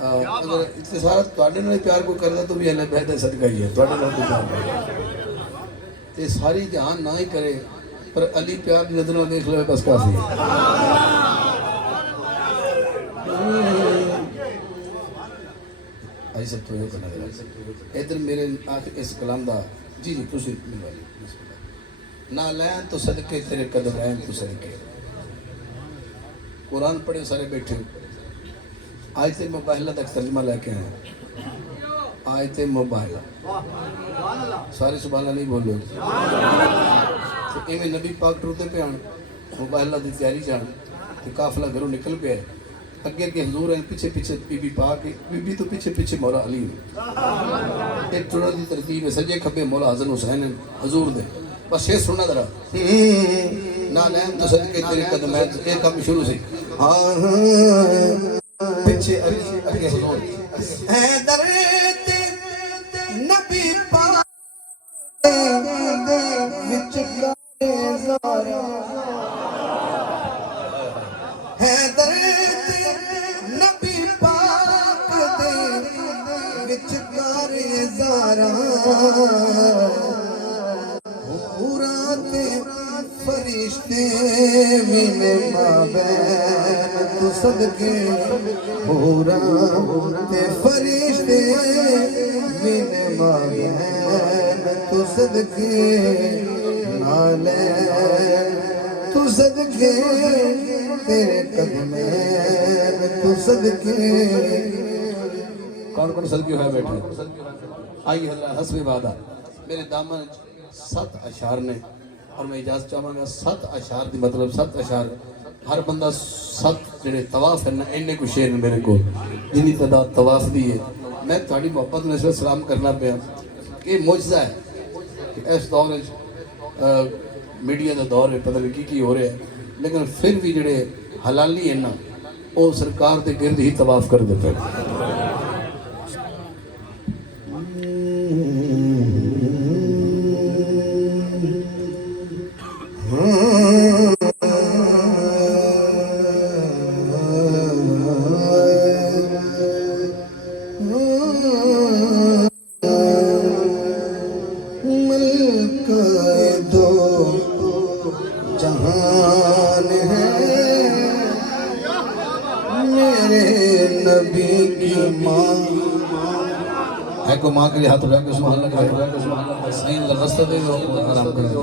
اگر اتصال تواڈے نال پیار کوئی کردا تو بھی اہل بیت دا صدقہ ہی ہے تواڈے نال کوئی پیار نہیں. تے ساری جہان نہ ہی کرے پر علی پیار دی نظروں دیکھ لے بس کافی ہے. آئی سب تو یہ کرنا دے ادھر میرے آخر اس کلام دا جی جی تسی ملوائی نہ لین تو صدقے تیرے قدم رہن تو صدقے. قرآن پڑھے سارے بیٹھے آیت مباہلہ تک ترجمہ لے کے ہیں. آیت مباہلہ سارے سبحان اللہ نہیں بولو تو ایویں نبی پاک ٹرتے پہ آن مباہلہ دی تیاری جان کہ قافلہ گھروں نکل پہ ہے اگے کے حضور ہیں پیچھے پیچھے بی بی پاک بی بی تو پیچھے پیچھے مولا علی ہیں. ایک چڑھا دی ترتیب ہے سجے کھبے مولا حسن حسین ہیں حضور دے. بس یہ سننا ذرا نہ لین تو صدقے تیرے قدم ہے ایک کام شروع سے پیچھے اگے حضور حیدر تے نبی پاک وچ گارے زارا حیدر تے نبی پاک دے وچ گارے زارا فرشتے من مابین تو صدقے پورا تے فرشتے من مابین تو صدقے نالین تو صدقے تیرے قدمین تو صدقے. کون کون صدقے ہوئے بیٹھے آئیے حضرات حسب وعدہ میرے دامن 7 اشعار نے اور میں اجازت چاہوں گا 7 اشعار دی مطلب 7 اشعار ہر بندہ 7 جڑے طواف ہے نا اینے کو شعر میرے کو جنی تعداد طواف دی ہے. میں تھوڑی محبت میں اس وقت سلام کرنا پیا کہ یہ معجزہ ہے کہ اس دور میڈیا دا دور ہے پتہ نہیں کی ہو رہا ہے لیکن پھر بھی جڑے حلالی ہیں نا وہ سرکار دے گرد ہی طواف کر دیتے ہیں. ملک دو جہان ہے نبی کی ماں ہے کو ماں کے لیے ہاتھ اٹھا کے سبحان اللہ صحیح اللہ رستہ دے دو آرام کر دو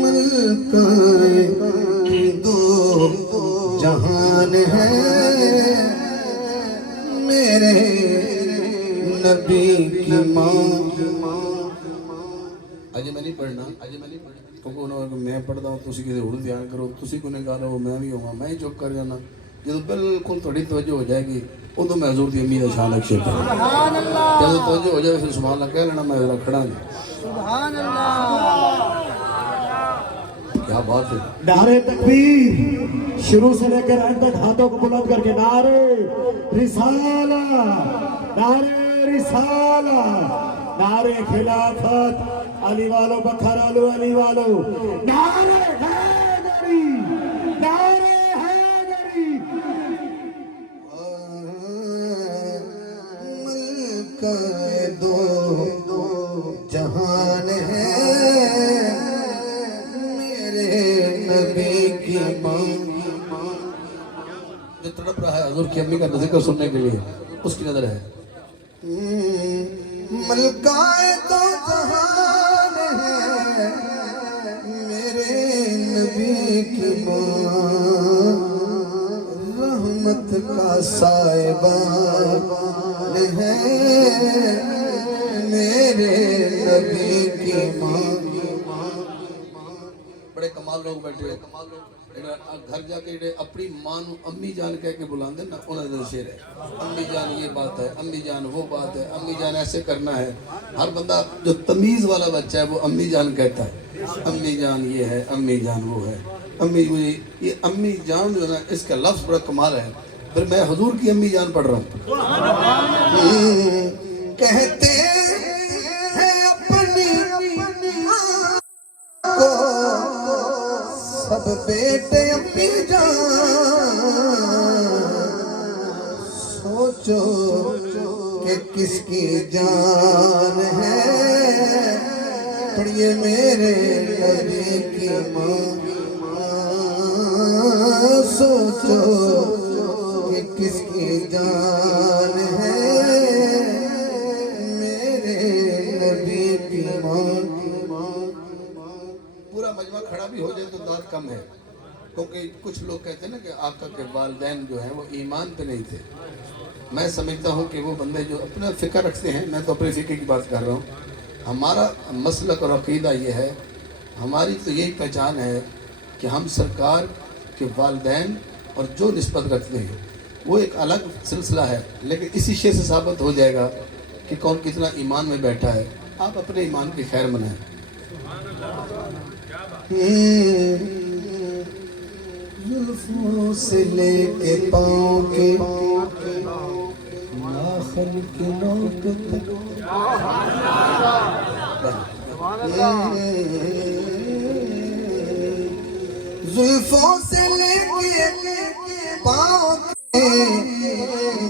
ملکہ دو جہان ہے میرے نبی کی ماں اجے میں نہیں پڑھنا کیونکہ انہوں نے میں پڑھتا ہوں تسی کسی اور دھیان کرو تسی کو نہیں گا رہا ہو میں بھی ہوں گا میں ہی چپ کر جانا جب بالکل تھوڑی توجہ ہو جائے گی ادو میں حضور دی امی کا شان اکشے کروں جب توجہ ہو جائے پھر سبحان اللہ کہہ لینا میں ذرا کھڑا نہیں سبحان اللہ کیا بات ہے نعرے تکبیر شروع سے لے کر اینڈ تک ہاتھوں کو بلند کر کے نعرے رسالہ نعرے رسالہ نعرے خلافت علی والو بکھر آلو علی والو نعرے حیدری نعرے حیدری ملکہ دو جہان ہے میرے نبی کی ماں جو تڑپ رہا ہے حضور کی امی کا ذکر سننے کے لیے اس کی نظر ہے ملکہ دو جہان ہے میرے نبی کی ماں رحمت کا صاحبان ہے میرے نبی کی ماں بڑے کمال لوگ بیٹھے گھر جا کے اپنی ماں نو امی جان کہہ کے بلاندے نا انہوں نے شعر ہے امی جان یہ بات ہے امی جان وہ بات ہے امی جان ایسے کرنا ہے ہر بندہ جو تمیز والا بچہ ہے وہ امی جان کہتا ہے امی جان یہ ہے امی جان وہ ہے امی مجھے یہ امی جان جو ہے نا اس کا لفظ بڑا کمال ہے پھر میں حضور کی امی جان پڑھ رہا ہوں کہتے ہیں اپنی کو سب بیٹے اپنی جان سوچو کہ کس کی جان ہے پڑھیے میرے نبی کی ماں سوچو کہ کس کی جان ہے میرے نبی کی ماں پورا مجمع کھڑا بھی ہو جائے تو داد کم ہے کیونکہ کچھ لوگ کہتے ہیں نا کہ آقا کے والدین جو ہیں وہ ایمان پہ نہیں تھے میں سمجھتا ہوں کہ وہ بندے جو اپنا فکر رکھتے ہیں میں تو اپنے فکر کی بات کر رہا ہوں ہمارا مسلک اور عقیدہ یہ ہے ہماری تو یہی پہچان ہے کہ ہم سرکار کے والدین اور جو نسبت رکھتے ہیں وہ ایک الگ سلسلہ ہے لیکن اسی شے سے ثابت ہو جائے گا کہ کون کتنا ایمان میں بیٹھا ہے آپ اپنے ایمان کی خیر منائیں زلفوں سے لے کے پاؤں کے ناخن کے نوک تک زلفوں سے لے کے پاؤں کے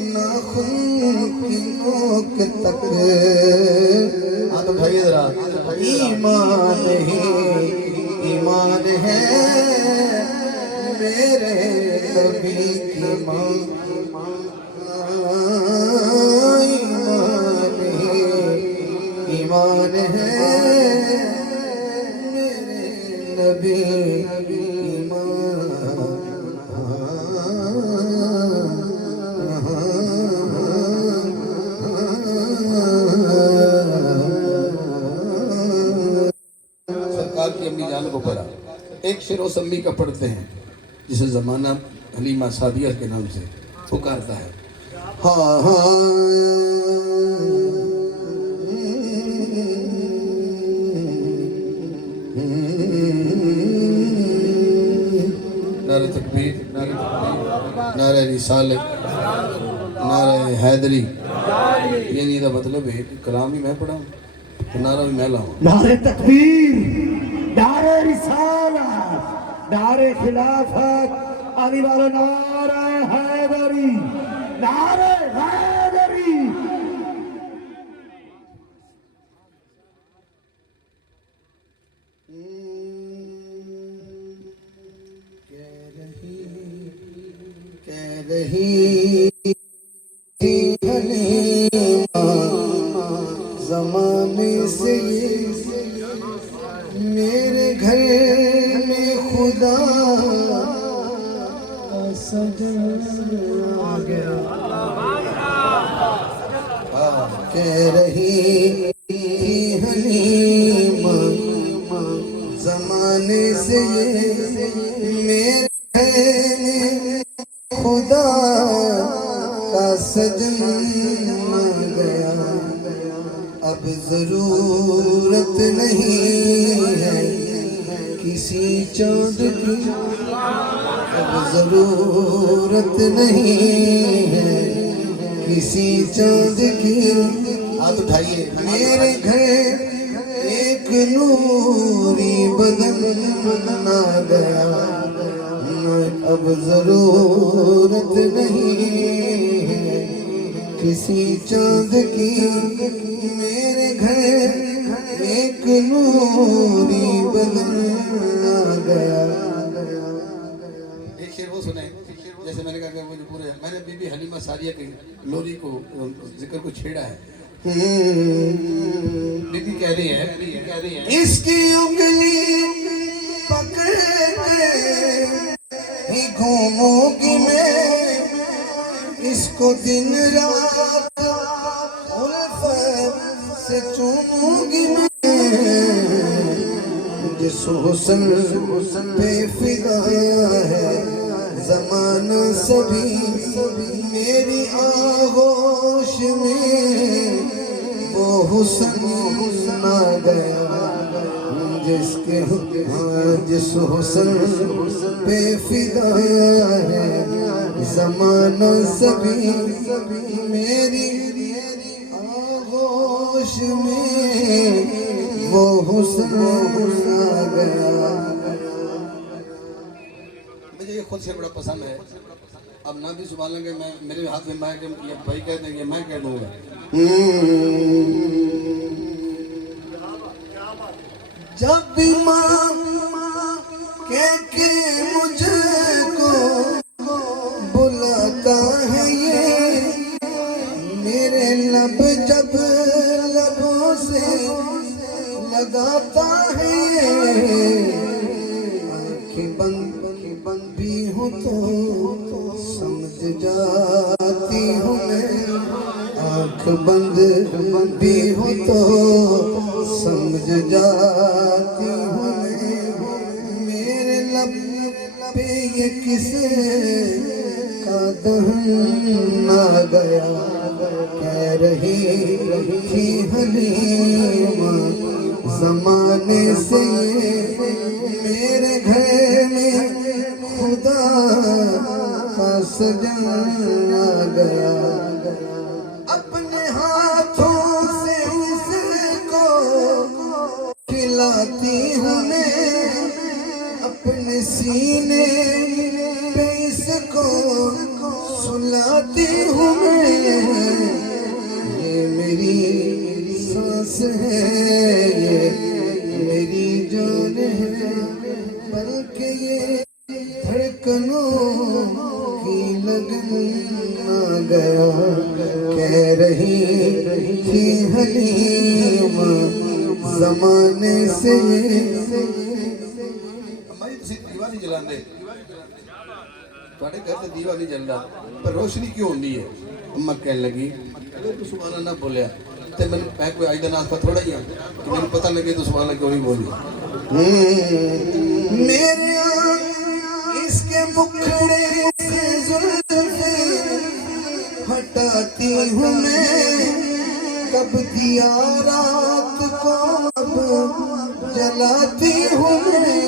ناخن کی نوک تک ہاں تو بھائی ذرا ایمان ہی ایمان ہے میرے نبی کی ماں ایمان ہی ایمان ہے میرے نبی کی سرکار کی امی جان کو پڑھا ایک شعر اس امی کا پڑھتے ہیں جسے زمانہ حلیمہ سعدیہ کے نام سے پکارتا ہے ہاں ہاں نعرہ تکبیر نعرہ رسالت نعرہ حیدری یعنی دا مطلب ہے کہ کلام ہی میں پڑھا ہوں تو نعرہ بھی میں لاؤں نعرے تکبیر نعرے رسالت نعرے خلافت علی والو نعرہ حیدری نعرہ حیدری کہہ رہی تھی حلیمہ زمانے سے میرے گھر میں خدا کا سجن آ گیا کہہ رہی تھی حلیمہ زمانے سے میرے گھر میں خدا کا سجن آ گیا اب ضرورت نہیں ہے کسی چاند کی اب ضرورت نہیں ہے کسی چاند کی ہاتھ اٹھائیے میرے گھر ایک نوری بدن آ گیا اب ضرورت نہیں ہے کسی چاند کی میرے گھر ایک نوری بدن آ گیا ایک شعر وہ سنیں جیسے میں نے کہا کہ وہ جو پورے میں نے بی بی حلیمہ سعدیہ کی لوری کو ذکر کو چھیڑا ہے بی بی کہہ رہی ہے اس کی انگلی پکڑ کے ہی گھوموں گی میں اس کو دن رات الفت سے چوموں گی میں جس حسن پہ فدا ہے زمانہ سبھی میری آغوش میں وہ حسن آ گیا جس حسن پہ فدا ہے زمانہ سبھی میری آغوش میں وہ حسن آ گیا مجھے یہ خود سے بڑا پسند ہے اب نہ بھی سنبھال لیں گے میں میرے ہاتھ میں مائک یا بھائی کہہ دیں گے میں کہہ دوں گا جب بھی ماں کہہ کے مجھے کو بلاتا ہے یہ میرے لب جب لبوں سے لگاتا ہے یہ آنکھیں بند بھی ہوں تو سمجھ جاتی ہوں میں آنکھ بند بھی ہوں تو سمجھ جاتی ہوں میں میرے لب پہ یہ کس کا دہن آ گیا کہہ رہی تھی حلیمہ زمانے سے میرے گھر میں خدا کا سجن آ گیا اپنے ہاتھوں سے اس کو کھلاتی ہوں میں اپنے سینے پہ اس کو سلاتی ہوں میں یہ میری سانس ہے یہ میری جان ہے بلکہ یہ دھڑکنوں کی لگن آ گیا کہہ رہی تھی حلیمہ زمانے سے ہماری تسی دیوا نہیں جلان دے تھوڑے گھر سے دیوا نہیں جل رہا پر روشنی کیوں ہوندی ہے اماں کہنے لگی اگر تو سبحان اللہ بولیا تے میں کوئی آئیدہ ناز کا تھوڑا ہی ہے کہ میں پتہ لگے تو سبحان اللہ کیوں نہیں بولی میرے اس کے مکھڑے سے زلفیں ہٹاتی ہوں میں کب دیا رات کو اب جلاتی ہوں میں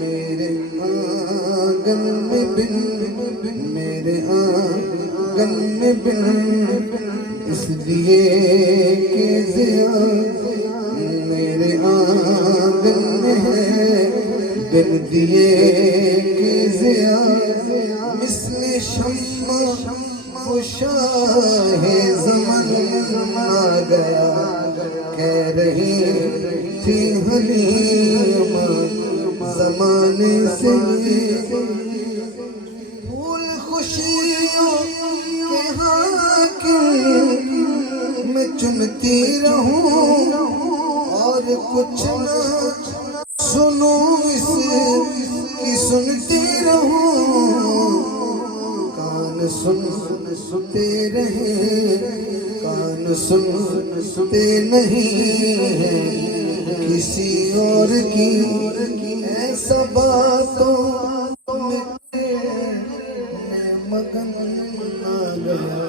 میرے آنگن میں بن میرے آنگن میں بن اس لیے کہ ضیا میرے آنگن میں ہے بن دیے کہ ضیا مثل شمع وہ شاہ زمن آ گیا کہہ رہی تھی حلیمہ زمانے سے پھول خوشیوں کے حاکم میں چنتی رہوں اور کچھ نہ سنوں اس کی سنتی رہوں کان سنتے رہیں کان سنتے نہیں ہیں کسی اور کی ایسا باتوں میں مگن نہ گیا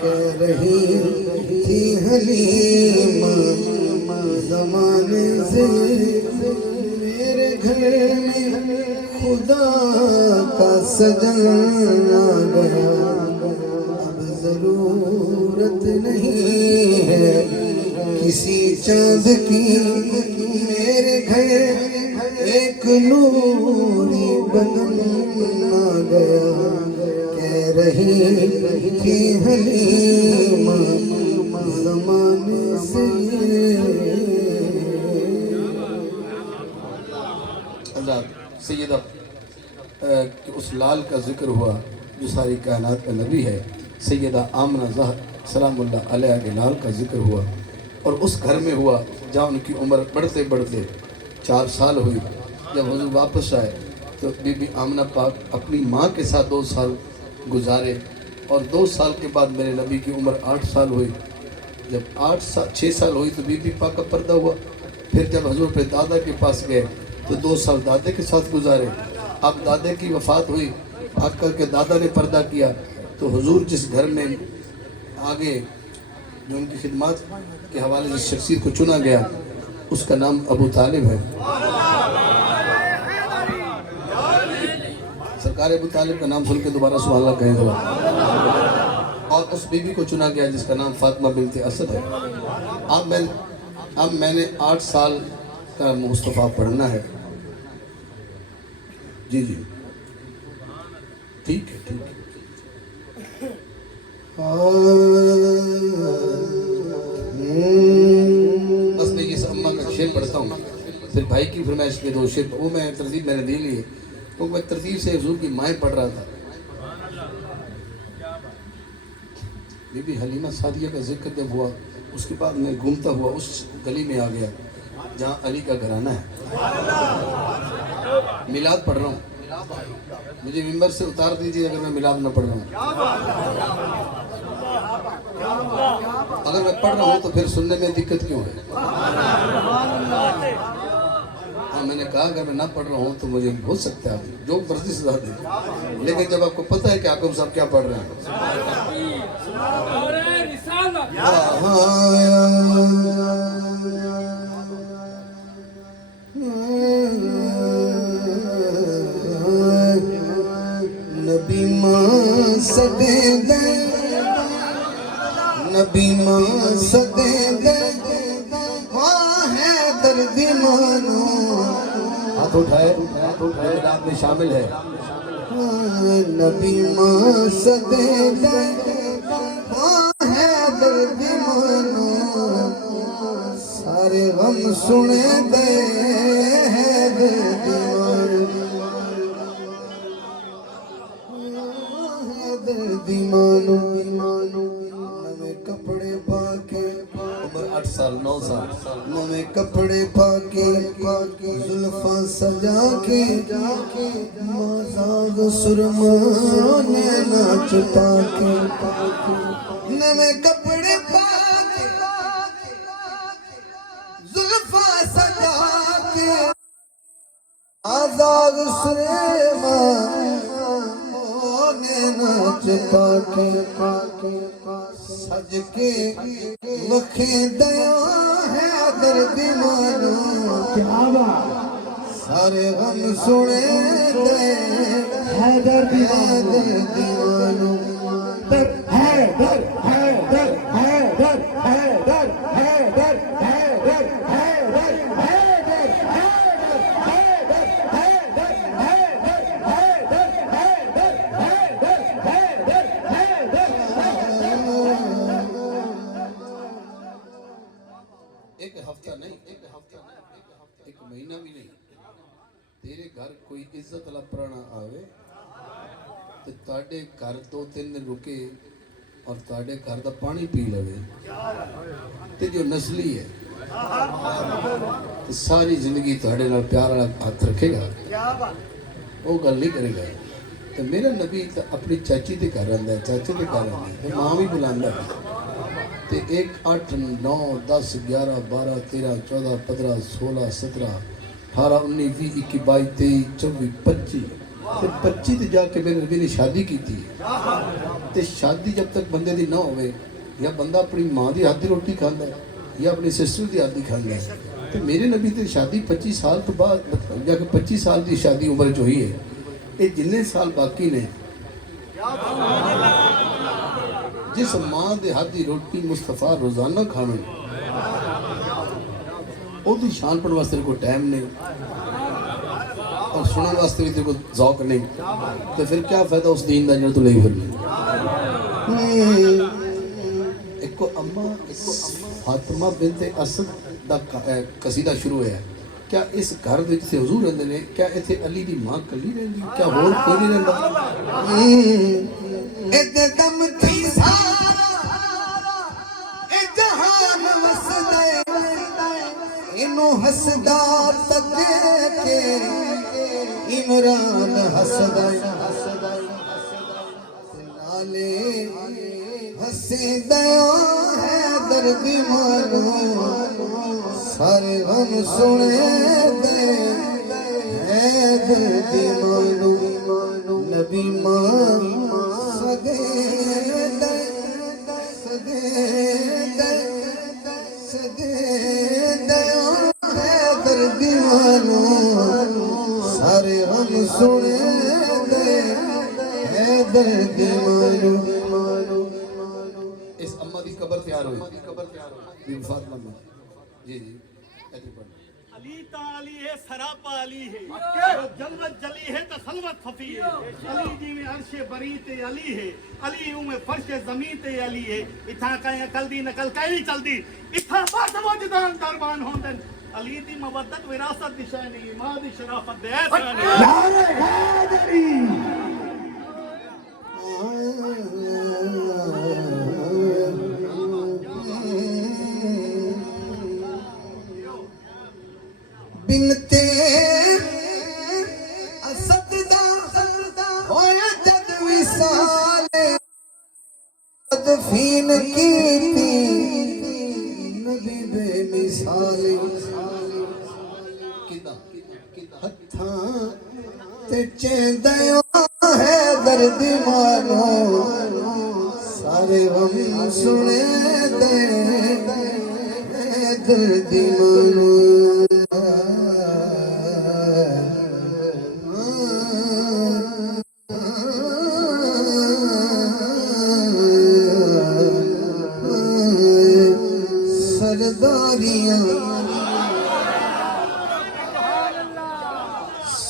کہہ رہی تھی حلیم زمانے سے میرے گھر میں خدا کا سجن آ گیا اب ضرورت نہیں ہے کسی چاند کی میرے گھر ایک نوری بدن آ گیا کہہ رہی تھی حلیم زمانے سے سیدہ اس لال کا ذکر ہوا جو ساری کائنات کا نبی ہے سیدہ آمنہ زہر سلام اللہ علیہ کے لال کا ذکر ہوا اور اس گھر میں ہوا جہاں ان کی عمر بڑھتے بڑھتے 4 سال ہوئی جب حضور واپس آئے تو بی بی آمنہ پاک اپنی ماں کے ساتھ 2 سال گزارے اور 2 سال کے بعد میرے نبی کی عمر 8 سال ہوئی جب 6 سال ہوئی تو بی بی پاک کا پردہ ہوا پھر جب حضور پہ دادا کے پاس گئے تو 2 سال دادے کے ساتھ گزارے اب دادے کی وفات ہوئی آقا کے دادا نے پردہ کیا تو حضور جس گھر میں آگے جو ان کی خدمات کے حوالے سے شخصیت کو چنا گیا اس کا نام ابو طالب ہے سرکار ابو طالب کا نام سن کے دوبارہ سبحان اللہ کہیں گا اور اس بی بی کو چنا گیا جس کا نام فاطمہ بنت اسد ہے اب میں نے 8 سال کا مصطفیٰ پڑھنا ہے جی ٹھیک ہے بس میں یہ سب اماں کا شعر پڑھتا ہوں پھر بھائی کی فرمائش کے 2 شعر وہ میں ترتیب میں نے دے لی ہے تو میں ترتیب سے حضور کی مائیں پڑھ رہا تھا بی بی حلیمہ سعدیہ کا ذکر جب ہوا اس کے بعد میں گھومتا ہوا اس گلی میں آ گیا جہاں علی کا گھرانہ ہے میلاد پڑھ رہا ہوں مجھے ممبر سے اتار دیجیے اگر میں میلاد نہ پڑھ رہا ہوں اگر میں پڑھ رہا ہوں تو پھر سننے میں دقت کیوں ہے ہاں میں نے کہا اگر میں نہ پڑھ رہا ہوں تو مجھے ہو سکتا ہے جو مرضی سزا دے لیکن جب آپ کو پتہ ہے کہ حاکم صاحب کیا پڑھ رہے ہیں نبی ماں صدے دے نبی ماں صدے دے وہاں ہے درد مانو ہاتھ اٹھائے میلاد میں شامل ہے نبی ماں صدے دے وہاں ہے درد مانو سارے غم سنے دے ہے درد مانو دیمانو نوے کپڑے پاکے عمر 8 سال 9 سال نوے کپڑے پاکے زلفاں سجا کے مازاغ سرما نینا چھپا کے نوے کپڑے پاکے زلفاں سجا کے آزاغ سرما ناچ پاکے سج کے وکھیں دیا ہے درد مانو کیا بات سارے غم سنے دے ہے درد مانو در ہے در ہے در ہے در ہے در ہے در ہے در ہے در ہے در ایک ہفتہ نہیں ایک مہینہ بھی نہیں تیرے گھر کوئی عزت اللہ پرانا آوے ਤੇ ਤੁਹਾਡੇ ਘਰ 2-3 ਦਿਨ ਰੁਕੇ ਔਰ ਤੁਹਾਡੇ ਘਰ ਦਾ ਪਾਣੀ ਪੀ ਲਵੇ ਤੇ ਜੋ ਨਸਲੀ ਹੈ ਤੇ ਸਾਰੀ ਜ਼ਿੰਦਗੀ ਤੁਹਾਡੇ ਨਾਲ ਪਿਆਰ ਵਾਲਾ ਹੱਥ ਰੱਖੇਗਾ, ਉਹ ਗੱਲ ਨਹੀਂ ਕਰੇਗਾ। ਤੇ ਮੇਰਾ ਨਬੀ ਤਾਂ ਆਪਣੀ ਚਾਚੀ ਦੇ ਘਰ ਆਉਂਦਾ, ਚਾਚੇ ਦੇ ਘਰ ਆਉਂਦਾ ਤੇ ਮਾਂ ਵੀ ਬੁਲਾਉਂਦਾ ਤੇ 1 8 9 10 11 12 13 14 15 16 17 18 19 20 21 22 23 24 25 ਤੇ 25 ਤੇ ਜਾ ਕੇ ਮੇਰੇ ਨਬੀ ਨੇ ਸ਼ادی ਕੀਤੀ ਤੇ ਸ਼ادی ਜਦ ਤੱਕ ਬੰਦੇ ਦੀ ਨਾ ਹੋਵੇ ਜਾਂ ਬੰਦਾ ਆਪਣੀ ਮਾਂ ਦੀ ਹੱਥ ਦੀ ਰੋਟੀ ਖਾਂਦਾ ਜਾਂ ਆਪਣੀ ਸਿਸਟਰ ਦੀ ਹੱਥ ਦੀ ਖਾਂਦਾ ਤੇ ਮੇਰੇ ਨਬੀ ਦੀ ਸ਼ادی 25 ਸਾਲ ਤੋਂ ਬਾਅਦ ਜਾ ਕੇ 25 ਸਾਲ ਦੀ ਸ਼ادی ਉਮਰ 'ਚ ਹੋਈ ਹੈ। ਇਹ ਜਿੰਨੇ ਸਾਲ ਬਾਕੀ ਨੇ ਜਿਸ ਮਾਂ ਦੇ ਹੱਥ ਦੀ ਰੋਟੀ ਮੁਸਤਫਾ ਰੋਜ਼ਾਨਾ ਖਾਣ ਉਹਦੀ ਸ਼ਾਨ ਪੜ੍ਹਨ ਵਾਸਤੇ ਕੋਈ ਟਾਈਮ ਨਹੀਂ اور سنن واسطے بھی تیرے کو ذوق نہیں تو پھر کیا فائدہ اس دین دا جڑا تو لے پھرنے۔ ایک کو اما فاطمہ بنت اسد دا قصیدہ شروع ہے، کیا اس گھر وچ تے حضور رہندے نے، کیا ایتھے علی دی ماں کلی رہندی، کیا ہور کوئی نہیں رہندا؟ ایک دم تھی سارا اے جہان وسدا اینو ہسدا تک کے عمران ہسدا نالے ہسدا ہے درد مانو سارے غم سنے دے ہے درد مانو نبی ماں سدے دے سدے دے سدے دے ہے درد مانو سارے غم سنے دے ہے درد مانو۔ اس اما دی قبر تیار ہوئی بی فاطمہ میں جی جی ایسے پڑھ علی تعالی ہے سراپا علی ہے، جلوت جلی ہے تو خلوت خفی ہے، علی جی میں عرش بری تے علی ہے، علی ہوں میں فرش زمین تے علی ہے، اتھا کہیں کل دی نکل کہیں چل دی، اتھا بات موجدان دربان ہوندن، علی دی مودت وراثت دی شانی، ماں دی شرافت دے ایسانی۔ نعرہ حیدری بنتے اسد دا ہویا جد وصال دفین کی تھی نبی بے مثال ہتھاں تے چیندیاں ہے درد مانو سارے غم سنے دے ہے درد مانو۔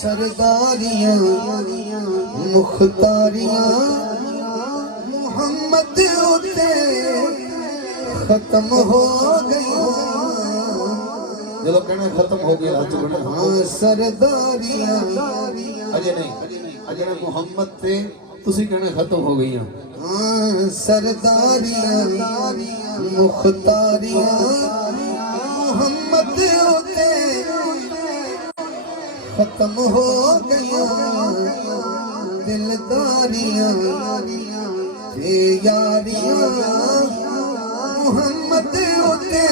سرداریاں مختاریاں محمد ہوتے ختم ہو گئی، جلو کہنا ختم ہو گیا ہاتھ بڑھنا ہاں سرداریاں اجے نہیں اجے محمد تے تسی کہنا ختم ہو گئی ہیں، ہاں سرداریاں مختاریاں محمد ہوتے ختم ہو گیا، دلداریاں تے یاریاں محمد ہوتے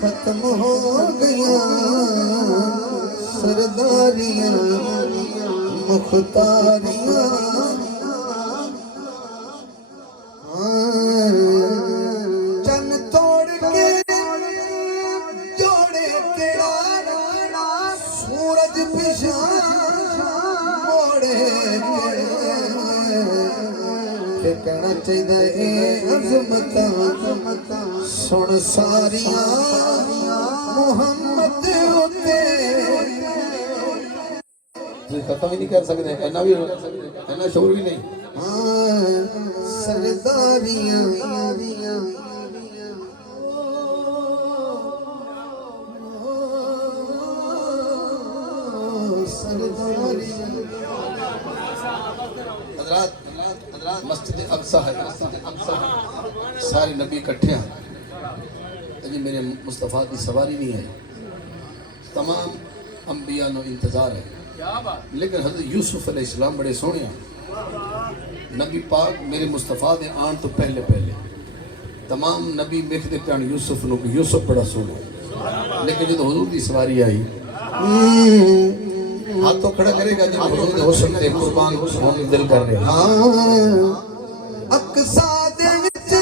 ختم ہو گیا، سرداریاں مختاریاں چن توڑ کے جوڑے کے سورج پیشان موڑے کے کہنا چاہیے اے عظمتاں سن ساریاں محمد ہوتے ختم ہی نہیں کر سکتے، اینا بھی اینا شعور بھی نہیں۔ سرداریاں سرداریاں مسجد اقصی ہے، سارے نبی اکٹھے ہیں جی، میرے مصطفیٰ کی سواری نہیں ہے، تمام انبیاء نو انتظار ہے، لیکن حضرت یوسف علیہ السلام بڑے سونے ہیں، نبی پاک میرے مصطفیٰ دے آن تو پہلے تمام نبی دیکھتے پیان یوسف نو کہ یوسف بڑا سونا ہے، لیکن جب حضور دی سواری آئی ہاتھ تو کھڑا کرے گا جب حضور دے حسن تے قربان ہونے دل کر رہے ہیں۔ اقصا دے وچ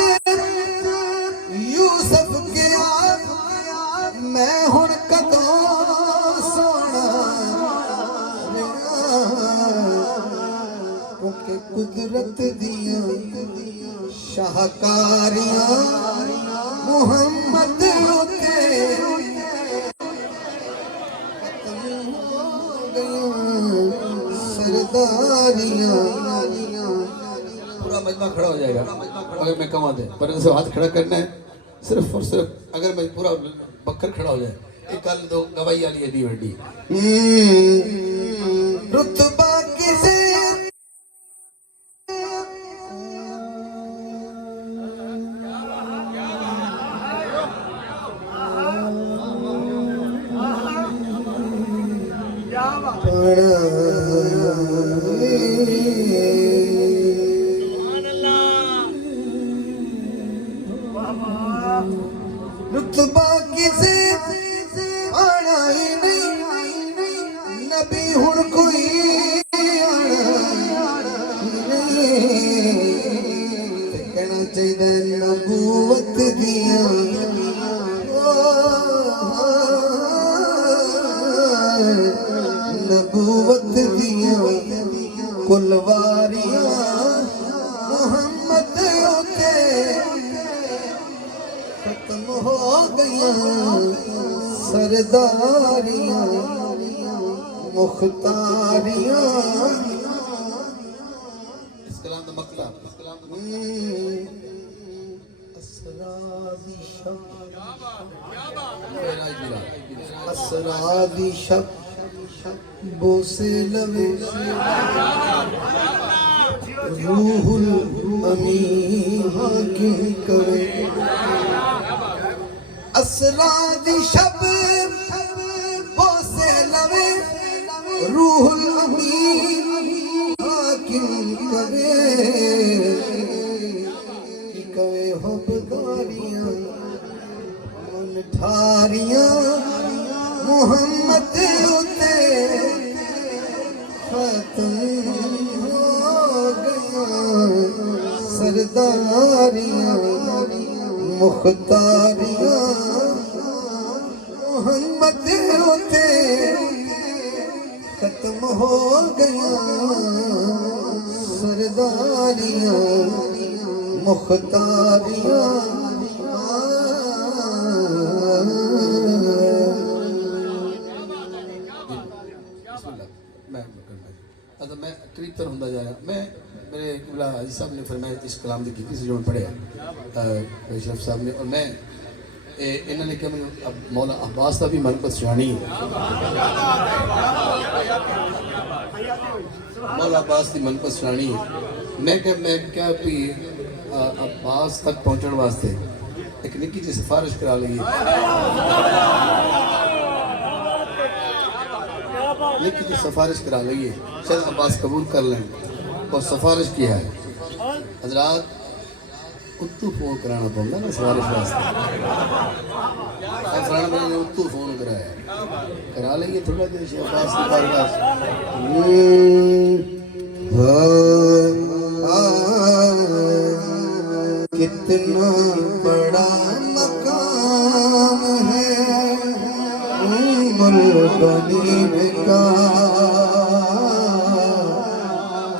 یوسف گیا میں ہن کدوں سونا کیونکہ قدرت دیاں شاہکاریاں محمد اتے سرداریاں پورا مجمع کھڑا ہو جائے گا اگر میں کہوں دے، پر اسے ہاتھ کھڑا کرنا ہے صرف اور صرف اگر میں پورا بکر کھڑا ہو جائے، ایک کل دو گواہی آلی ایڈی وڈی رتبہ کسے رتبہ کسے آنا ہی نہیں نبی ہن کوئی آنا نہیں کہنا چاہیے نبوت دیاں نبوت دیاں کلواریاں محمد ہوتے ختم ہو گیاں سرداریاں مختاریاں اس کلام دا مقلہ اسرادی شب اسرادی شب بوسے لوے روح الامین حاکم کرے اسرادی شب بوسے لوے روح الامین حاکم کرے کی کرے حبداریاں من ٹھاریاں محمد ہوتے ختم ہو گیا سرداریاں مختاریاں محمد ہوتے ختم ہو گیا سرداریاں مختاریاں میں قریب تر ہوتا جا رہا میں میرے قبلہ حاجی صاحب نے فرمایا اس کلام کی کسی سے جو میں پڑھے شرف صاحب نے، اور میں انہوں نے کہا میں مولا عباس کا بھی من پسیانی ہے، مولا عباس کی من پسیانی ہے، میں کیا بھی عباس تک پہنچنے واسطے ایک نکی جی سفارش کرا لئی نکی جی سفارش کرا لئیے شاید عباس قبول کر لیں، اور سفارش کیا ہے حضرات اتو فون کرانا پڑھنا نا سفارش واسطے، فرانا میں نے اتو فون کرایا کرا لئیے تھوڑا دیر شاید عباس کی بارگاہ کتنا بڑا مقام ہے البنین کا،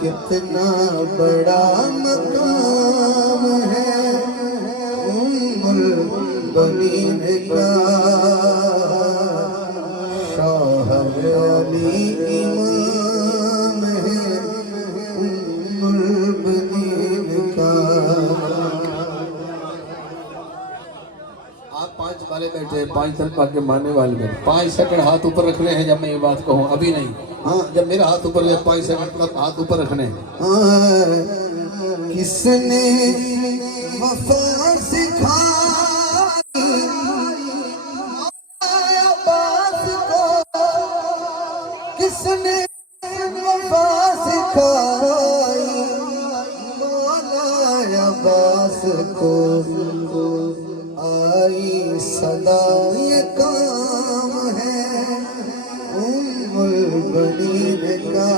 کتنا بڑا مقام ہے البنین کا، شاہ علی امام ہے البنین کا۔ آپ 5 والے بیٹھے 5 طرف آگے ماننے والے بیٹھے، 5 سیکنڈ ہاتھ اوپر رکھنے ہیں جب میں یہ بات کہوں، ابھی نہیں، ہاں جب میرا ہاتھ اوپر ہے 5 سیکنڈ تک ہاتھ اوپر رکھنے ہیں۔ کس نے وفا سکھائی مولا عباس کو، کس نے وفا سکھائی مولا عباس کو، آئی صدا یہ کام ہے ام البنین کا،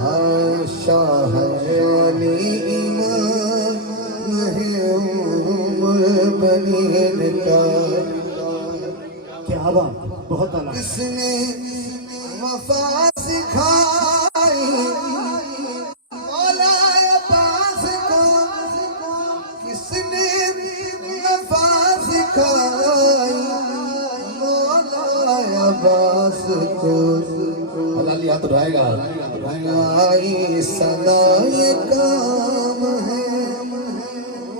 ہاں شاہ علی امام ہے ام البنین کا، کیا بات، بہت اعلیٰ. کس نے وفا سکھائی مولا عباس کو، کس نے وفا سکھائی مولا عباس کو، حلالی ہاتھ اٹھائے گا. آئی صدا یہ کام ہے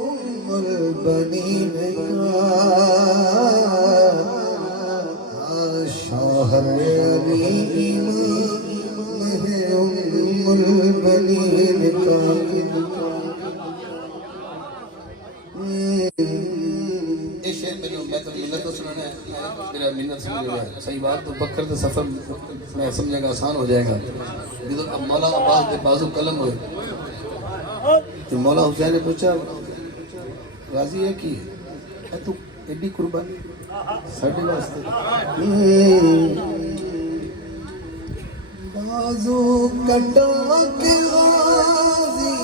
ام البنین کا، شاہ علی امام ہے ام البنین کا. اس شعر میں جو میں تو منت تو سنانا ہے، میرا منت سمجھ گیا صحیح بات. تو بکر تو سفر میں سمجھے گا آسان ہو جائے گا. جب اب مولا عباس کے بازو قلم ہوئے تو مولا حسین نے پوچھا راضی ہے کہ تو ایڈی قربانی ساڈے واسطے. بازو کٹا کے غازی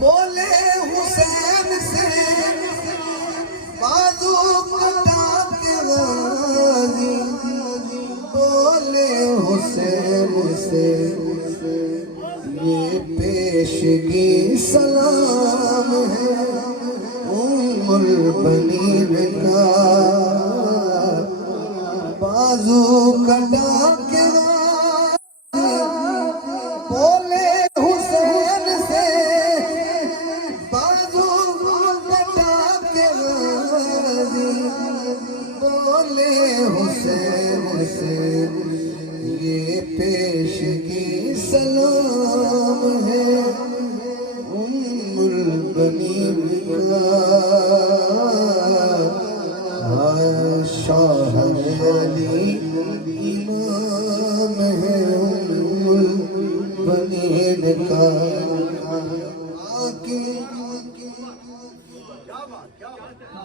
بولے حسین سے، بازو کٹا کے غازی بولے حسین سے، یہ پیشگی سلام ہے ام البنین کا، بازو کٹا کے بولے حسین سے، بازو کٹا کے بولے حسین سے، یہ پیشگی سلام ہے ام البنین کا، شاہ علی امام ہے ام البنین کا.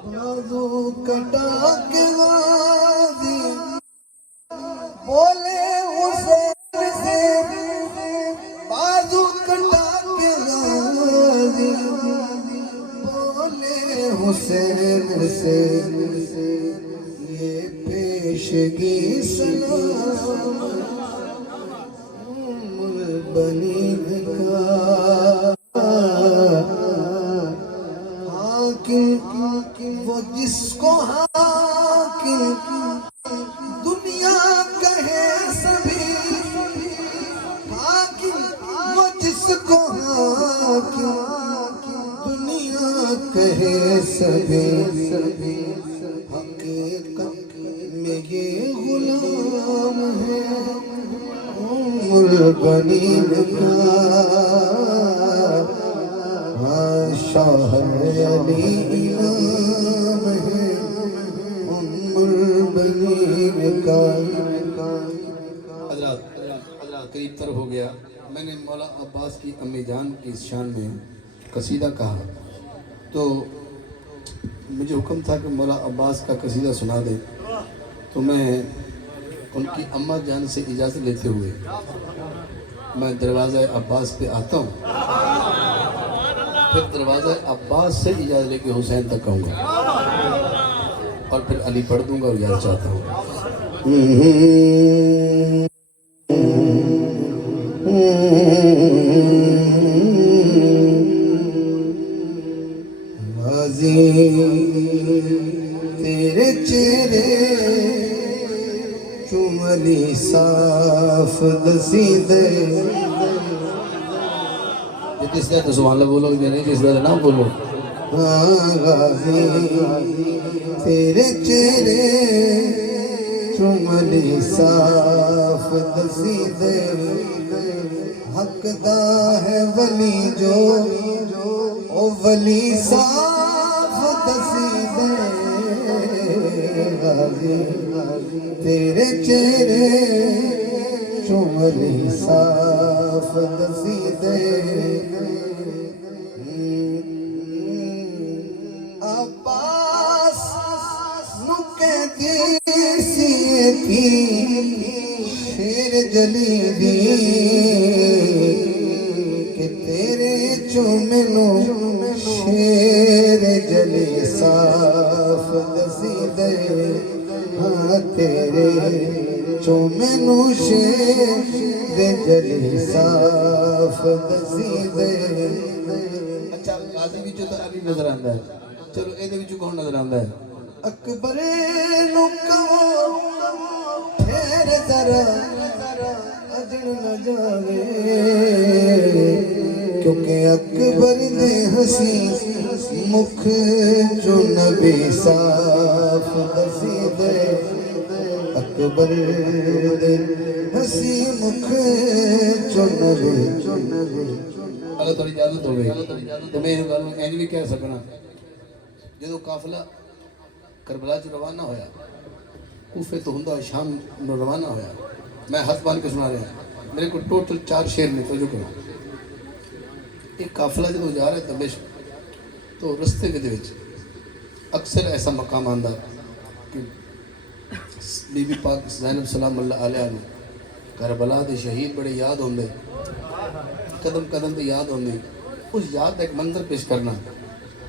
بازو کٹا کے غازی بولے حسین سے، بازو کٹا کے غازی بولے حسین سے، یہ پیشگی سلام ام البنین کا، حاکم وہ جس کو حاکم دنیا کہے سبھی، حاکم وہ جس کو حاکم دنیا کہے سبھی، حقیقت میں یہ غلام ہے ام البنین کا، شاہ علی امام ہے ام البنین کا. حضرات قریب تر ہو گیا. میں نے مولا عباس کی امی جان کی شان میں قصیدہ کہا تو مجھے حکم تھا کہ مولا عباس کا قصیدہ سنا دے. تو میں ان کی اماں جان سے اجازت لیتے ہوئے میں دروازہ عباس پہ آتا ہوں، پھر دروازہ عباس سے اجازت لے کے حسین تک آؤں گا اور پھر علی پڑھ دوں گا اور یاد چاہتا ہوں. تیرے چہرے چملی صاف دسیدے، کس طرح تو سبحان اللہ بولو، نہیں کس طرح نہ بولو. غازی تیرے چہرے چملی صاف دسیدے، حق دا ہے ولی جو او ولی صاف دسی دے غازی تیرے چہرے چو ولی صاف دسی دے عباس نکے دی سی تھی شیر جلی دی کہ تیرے چومنو شیر جلی صاف دسی دے ہاں تیرے چومنو شیر جلی صاف دسی دے اچھا غازی وچوں تو علی نظر آندا ہے چلو ایدے وچوں کون نظر آندا ہے اکبر نو کہو پھر ذرا اجن نہ جاوے کیونکہ اکبر دے ہنسی مکھ جو نبی صاف دسی دے اکبر دے ہنسی مکھ جو نبی اگر تھوڑی اجازت ہوگی تو میں یہ گل اینج بھی کہہ سکنا جدو قافلہ کربلا چ روانہ ہویا کوفے تو ہندا شام نو روانہ ہویا میں ہاتھ بان کے سنا رہا میرے کو ٹوٹل 4 شعر نے توجہ کرو ایک قافلہ جدو جا رہا ہے دمشق تو رستے کے وچ اکثر ایسا مقام آندا کہ بی بی پاک زینب سلام اللہ علیہ نے کربلا دے شہید بڑے یاد ہوندے قدم قدم تے یاد ہوندے اس یاد کا ایک منظر پیش کرنا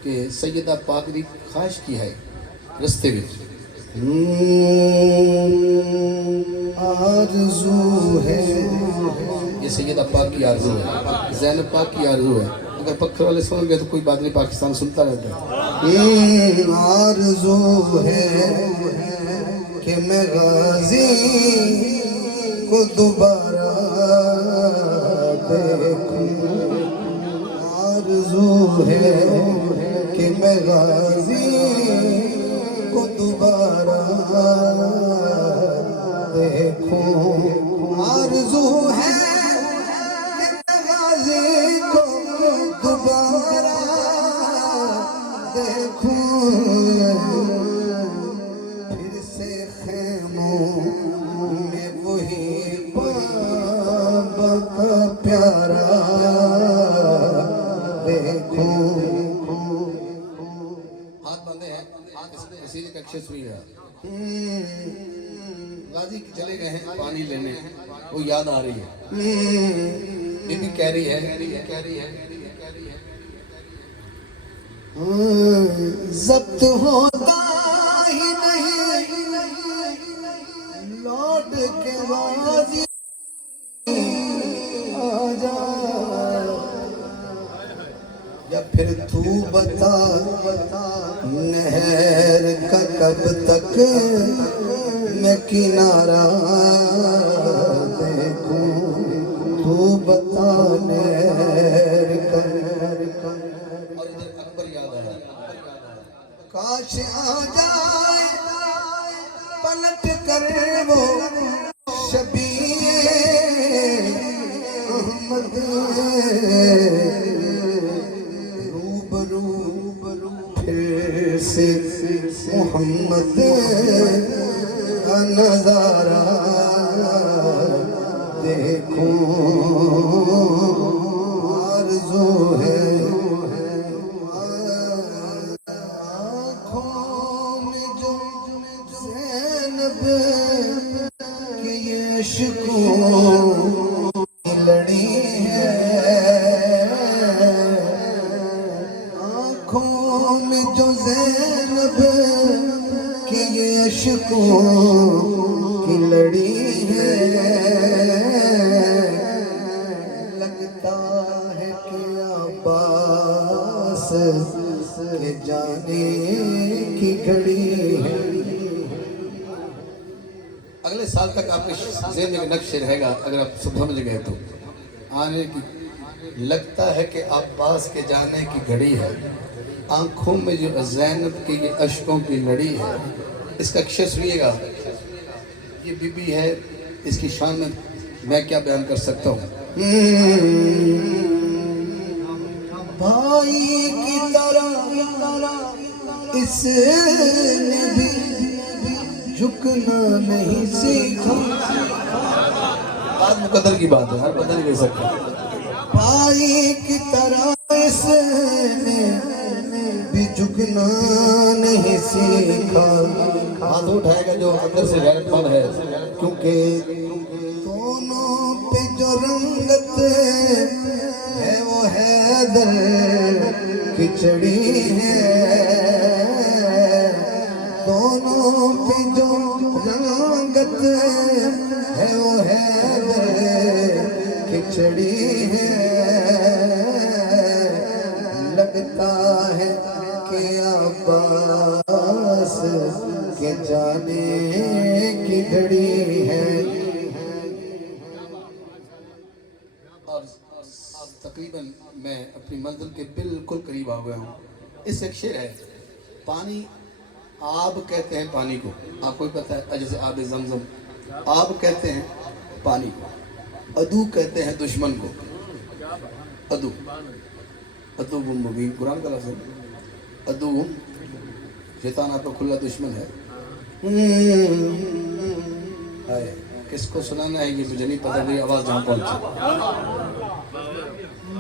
کہ سیدہ پاک دی خواہش کی ہے رستے وچ آرزو ہے یہ سیدہ پاک کی آرزو ہے زینب پاک کی آرزو ہے اگر پکھر والے سن گئے تو کوئی بات نہیں پاکستان سنتا رہتا ہے آرزو ہے کہ میں غازی کو دوبارہ دیکھوں آرزو ہے کہ میں غازی کو دوبارہ دیکھوں آرزو ہے کہ میں غازی کو دوبارہ دیکھوں پھر سے خیموں میں وہی بابا کا پیارا دیکھوں ہاتھ بندے ہیں رسید کا اکشر سوئی ہے غازی چلے گئے ہیں پانی لینے وہ یاد آ رہی ہے بی بی کہہ رہی ہے ضبط ہوتا ہی نہیں لوٹ کے غازی آ جا یا پھر تو بتا نہر کا کب تک میں کنارہ دیکھوں تو بتا نہر کا اور ادھر اکبر یاد آیا کاش آ جائے پلٹ کر وہ شبیر احمد روبرو پھر سے محمد کا نظارہ دیکھوں آرزو ہے عشقوں کی لڑی ہے آنکھوں میں جو زینب کی یہ عشقوں کی لڑی ہے لگتا ہے کہ عباس کے جانے کی گھڑی ہے اگلے سال تک آپ کے ذہن میں نقش رہے گا اگر آپ سمجھ گئے تو آنے کی لگتا ہے کہ عباس کے جانے کی گھڑی ہے آنکھوں میں جو زینب کی یہ اشکوں کی لڑی ہے اس کا اکشر سنیے گا یہ بی بی ہے اس کی شان میں کیا بیان کر سکتا ہوں بھائی کی طرح اس نے بھی جھکنا نہیں سیکھا. بات مقدر کی بات ہے، ہر بندہ نہیں لے سکتا. بھائی کی طرح اس نے بھی جھکنا نہیں سیکھا. ہاتھ اٹھائے گا جو اندر سے غیرت مند ہے، کیونکہ دونوں پہ جو رنگت ہے وہ حیدر کی چڑی ہے. دونوں پہ جو رنگت ہے وہ حیدر کی چڑی ہے. لگتا ہے کہ عباس کے جانے کی گھڑی ہے. اور تقریباً میں اپنی منزل کے بالکل قریب آ گیا ہوں. اس ایک شعر ہے، پانی آب کہتے ہیں پانی کو، آپ کو پتہ ہے جیسے آب زمزم، آب کہتے ہیں پانی کو، ادو کہتے ہیں دشمن کو. ادو ادو مبین قرآن کا لفظ ہے. ادو شیطان آپ کا کھلا دشمن ہے. کس کو سنانا ہے یہ مجھے نہیں پتہ، میری آواز جہاں پہنچی.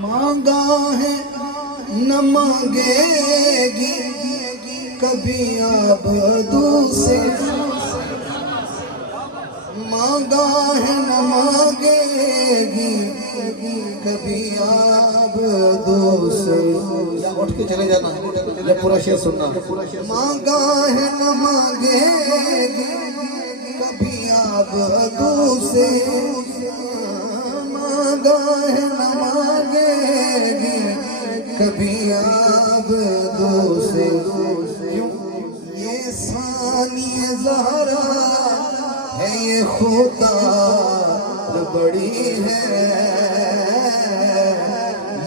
مانگا ہے نہ مانگے گی کبھی آب ادو سے. مانگا ہے نہ مانگے گی کبھی آب ادو سے. یا اٹھ کے چلے جانا یا پورا شعر سننا. مانگا ہے نہ مانگے گی کبھی آب ادو سے. مانگا ہے نہ مانگے گی کبھی آب ادو سے. یہ ثانی زہرا ہے یہ خدا بڑی ہے.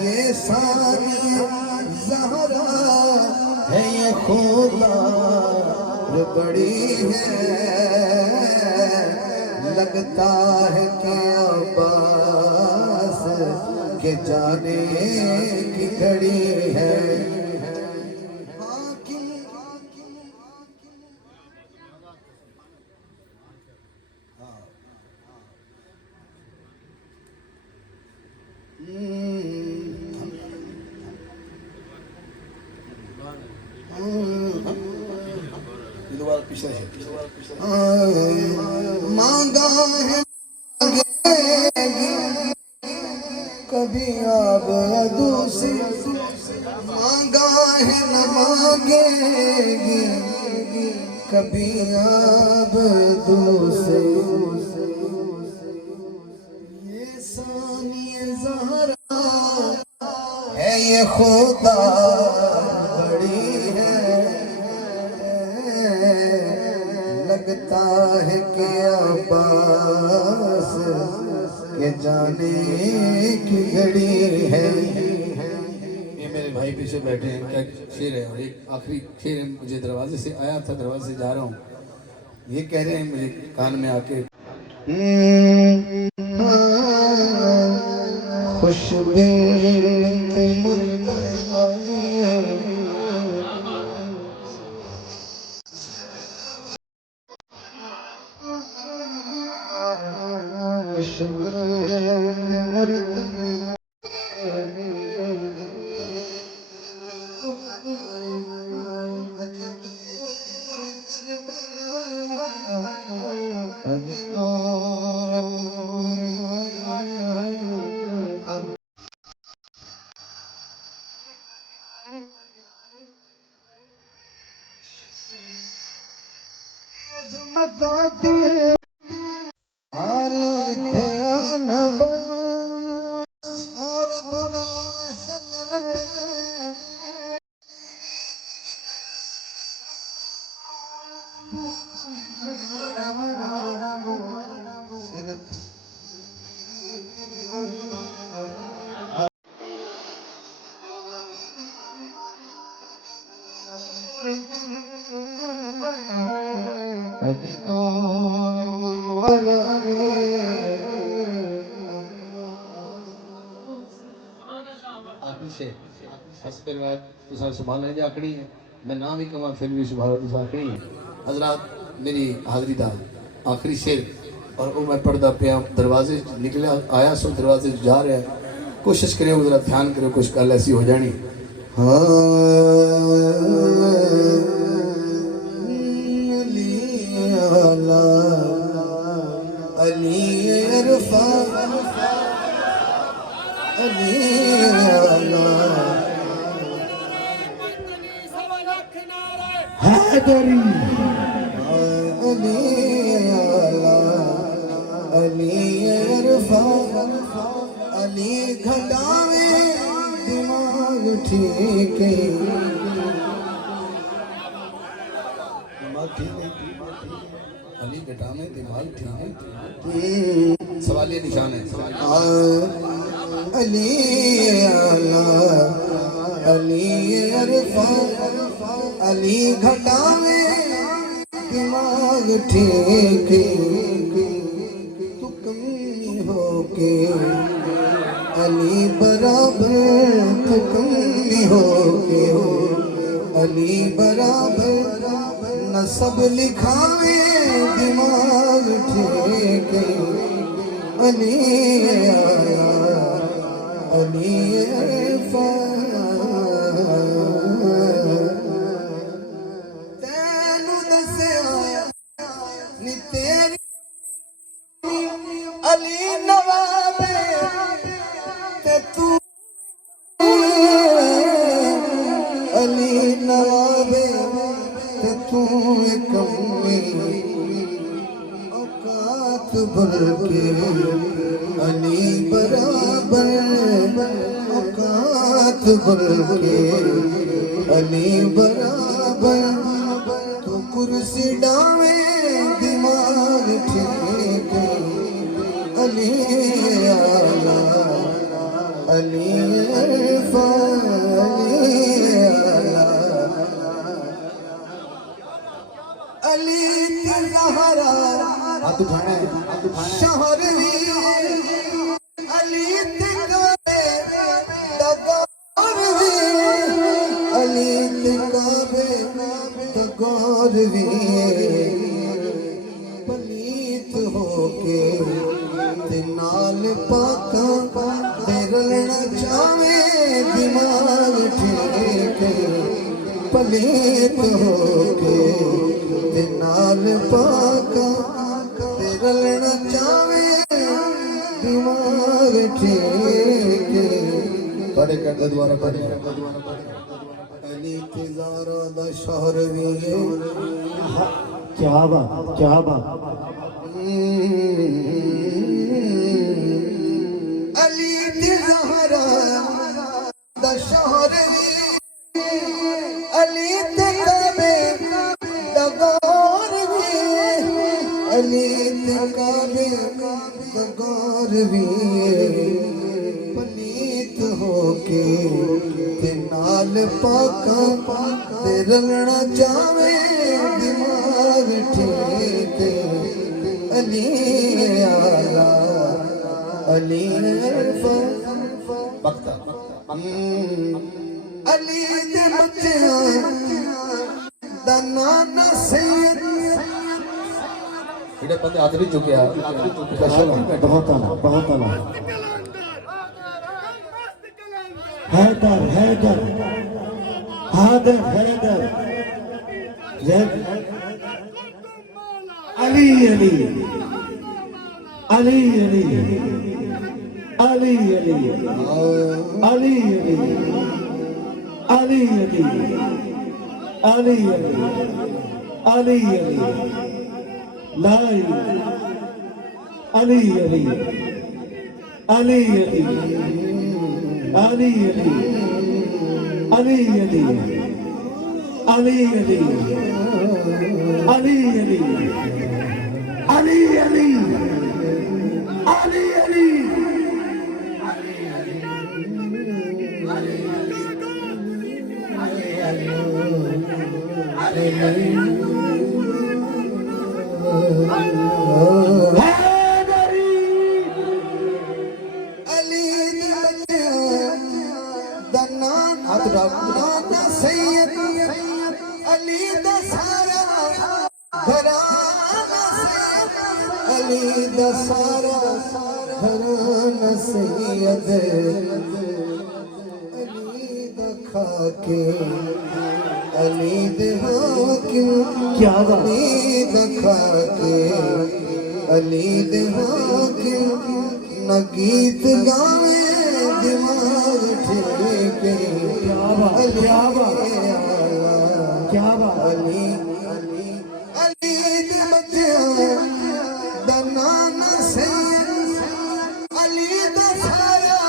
یہ ثانی زہرا ہے یہ خدا بڑی ہے. لگتا ہے کہ عباس کے جانے کی گھڑی ہے. دوبارہ پچھلا مانگا ہے کبھی آب ادو سے. مانگا ہے نہ مانگے گی کبھی آب ادو سے. یہ ثانی زہرا ہے یہ خدا بڑی ہے. لگتا ہے کہ عباس کے جانے کی گھڑی ہے. یہ میرے بھائی پیچھے بیٹھے ہیں، کیا شعر ہے. اور ایک آخری شعر ہے، مجھے دروازے سے آیا تھا، دروازے سے جا رہا ہوں. یہ کہہ رہے ہیں مجھے کان میں آ کے، خوش سے بس پھر تصا سبحان اللہ آکڑی ہے میں نہ بھی کہاں پھر بھی سبحان اللہ تصا آکڑی ہے حضرات میری حاضری دا آخری شعر اور وہ میں پڑھدا پیا دروازے نکلیا آیا سو دروازے جا رہا ہے کوشش کرے ذرا دھیان کرے کچھ گل ایسی ہو جانی علی عرفان حیدری علی عرفان علی گھٹاوے دماغ ٹھیک علی گھٹاوے دماغ ٹھیک سوال یہ نشان ہے علی علی عرفان علی گھٹاوے دماغ ٹھیک تو کمی ہو کے علی برابر تو کمی ہو کے علی برابر نسب لکھاوے دماغ ٹھیک علی علی عرفان تینو دسیا نی تیری علی نواب تے تو علی نواب تے تو کمی اوقات بھر کے علی برابر اوقات بھر کے علی برابر تو کرسی ڈاوے دماغ ٹھیک علی علی عرفان علی زہرا ہاتھ اٹھانا ہے ہاتھ اٹھانا ہے شہر بھی علی تکابے دگار بھی علی تکابے دگار بھی پلیت ہو کے نال پاکاں رلنا چاہے دماغ ٹھیک پلیت ہو کے نال پاکاں رلنا چاہے دماغ ٹھیک پڑھے کر دوبارہ پڑھے علی تزارہ دا شہر بھی کیا بات کیا بات علی تزارہ دا شہر بھی علی تکابے دگار بھی علی تکابے دگار بھی پلیت ہو کے تے نال پاکاں تے رلنا چاہے دماغ ٹھیک علی علی عرفان وقت علی دے بچیاں دا نام سید بڑے بندے ہاتھ نہیں چکے بہت اعلیٰ بہت اعلیٰ حیدر حیدر حیدر حیدر علی علی علی علی علی علی علی علی علی علی علی لا علی علی علی علی علی علی علی علی علی علی علی علی علی علی علی دا علی دا سارا گھرانہ سید علی دا کھا کے علی دے حاکم کیا بات؟ علی دا کھا کے علی دے حاکم نہ گیت گاوے دماغ ٹھیکے کیا بات؟ کیا بات؟ کیا بات؟ علی علی دے بچیاں دا نام سید علی دا سارا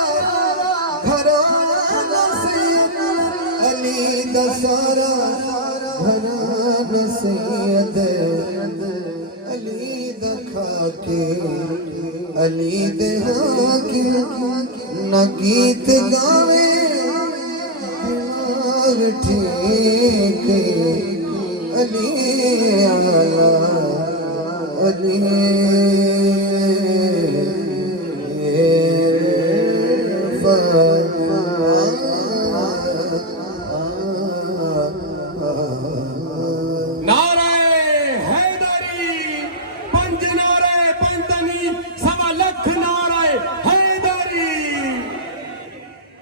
گھرانہ سید علی دا سارا گھرانہ سید علی دا کھا کے علی دے حاکم نہ گیت گاوے دماغ ٹھیکے علی آلہ علی فاتح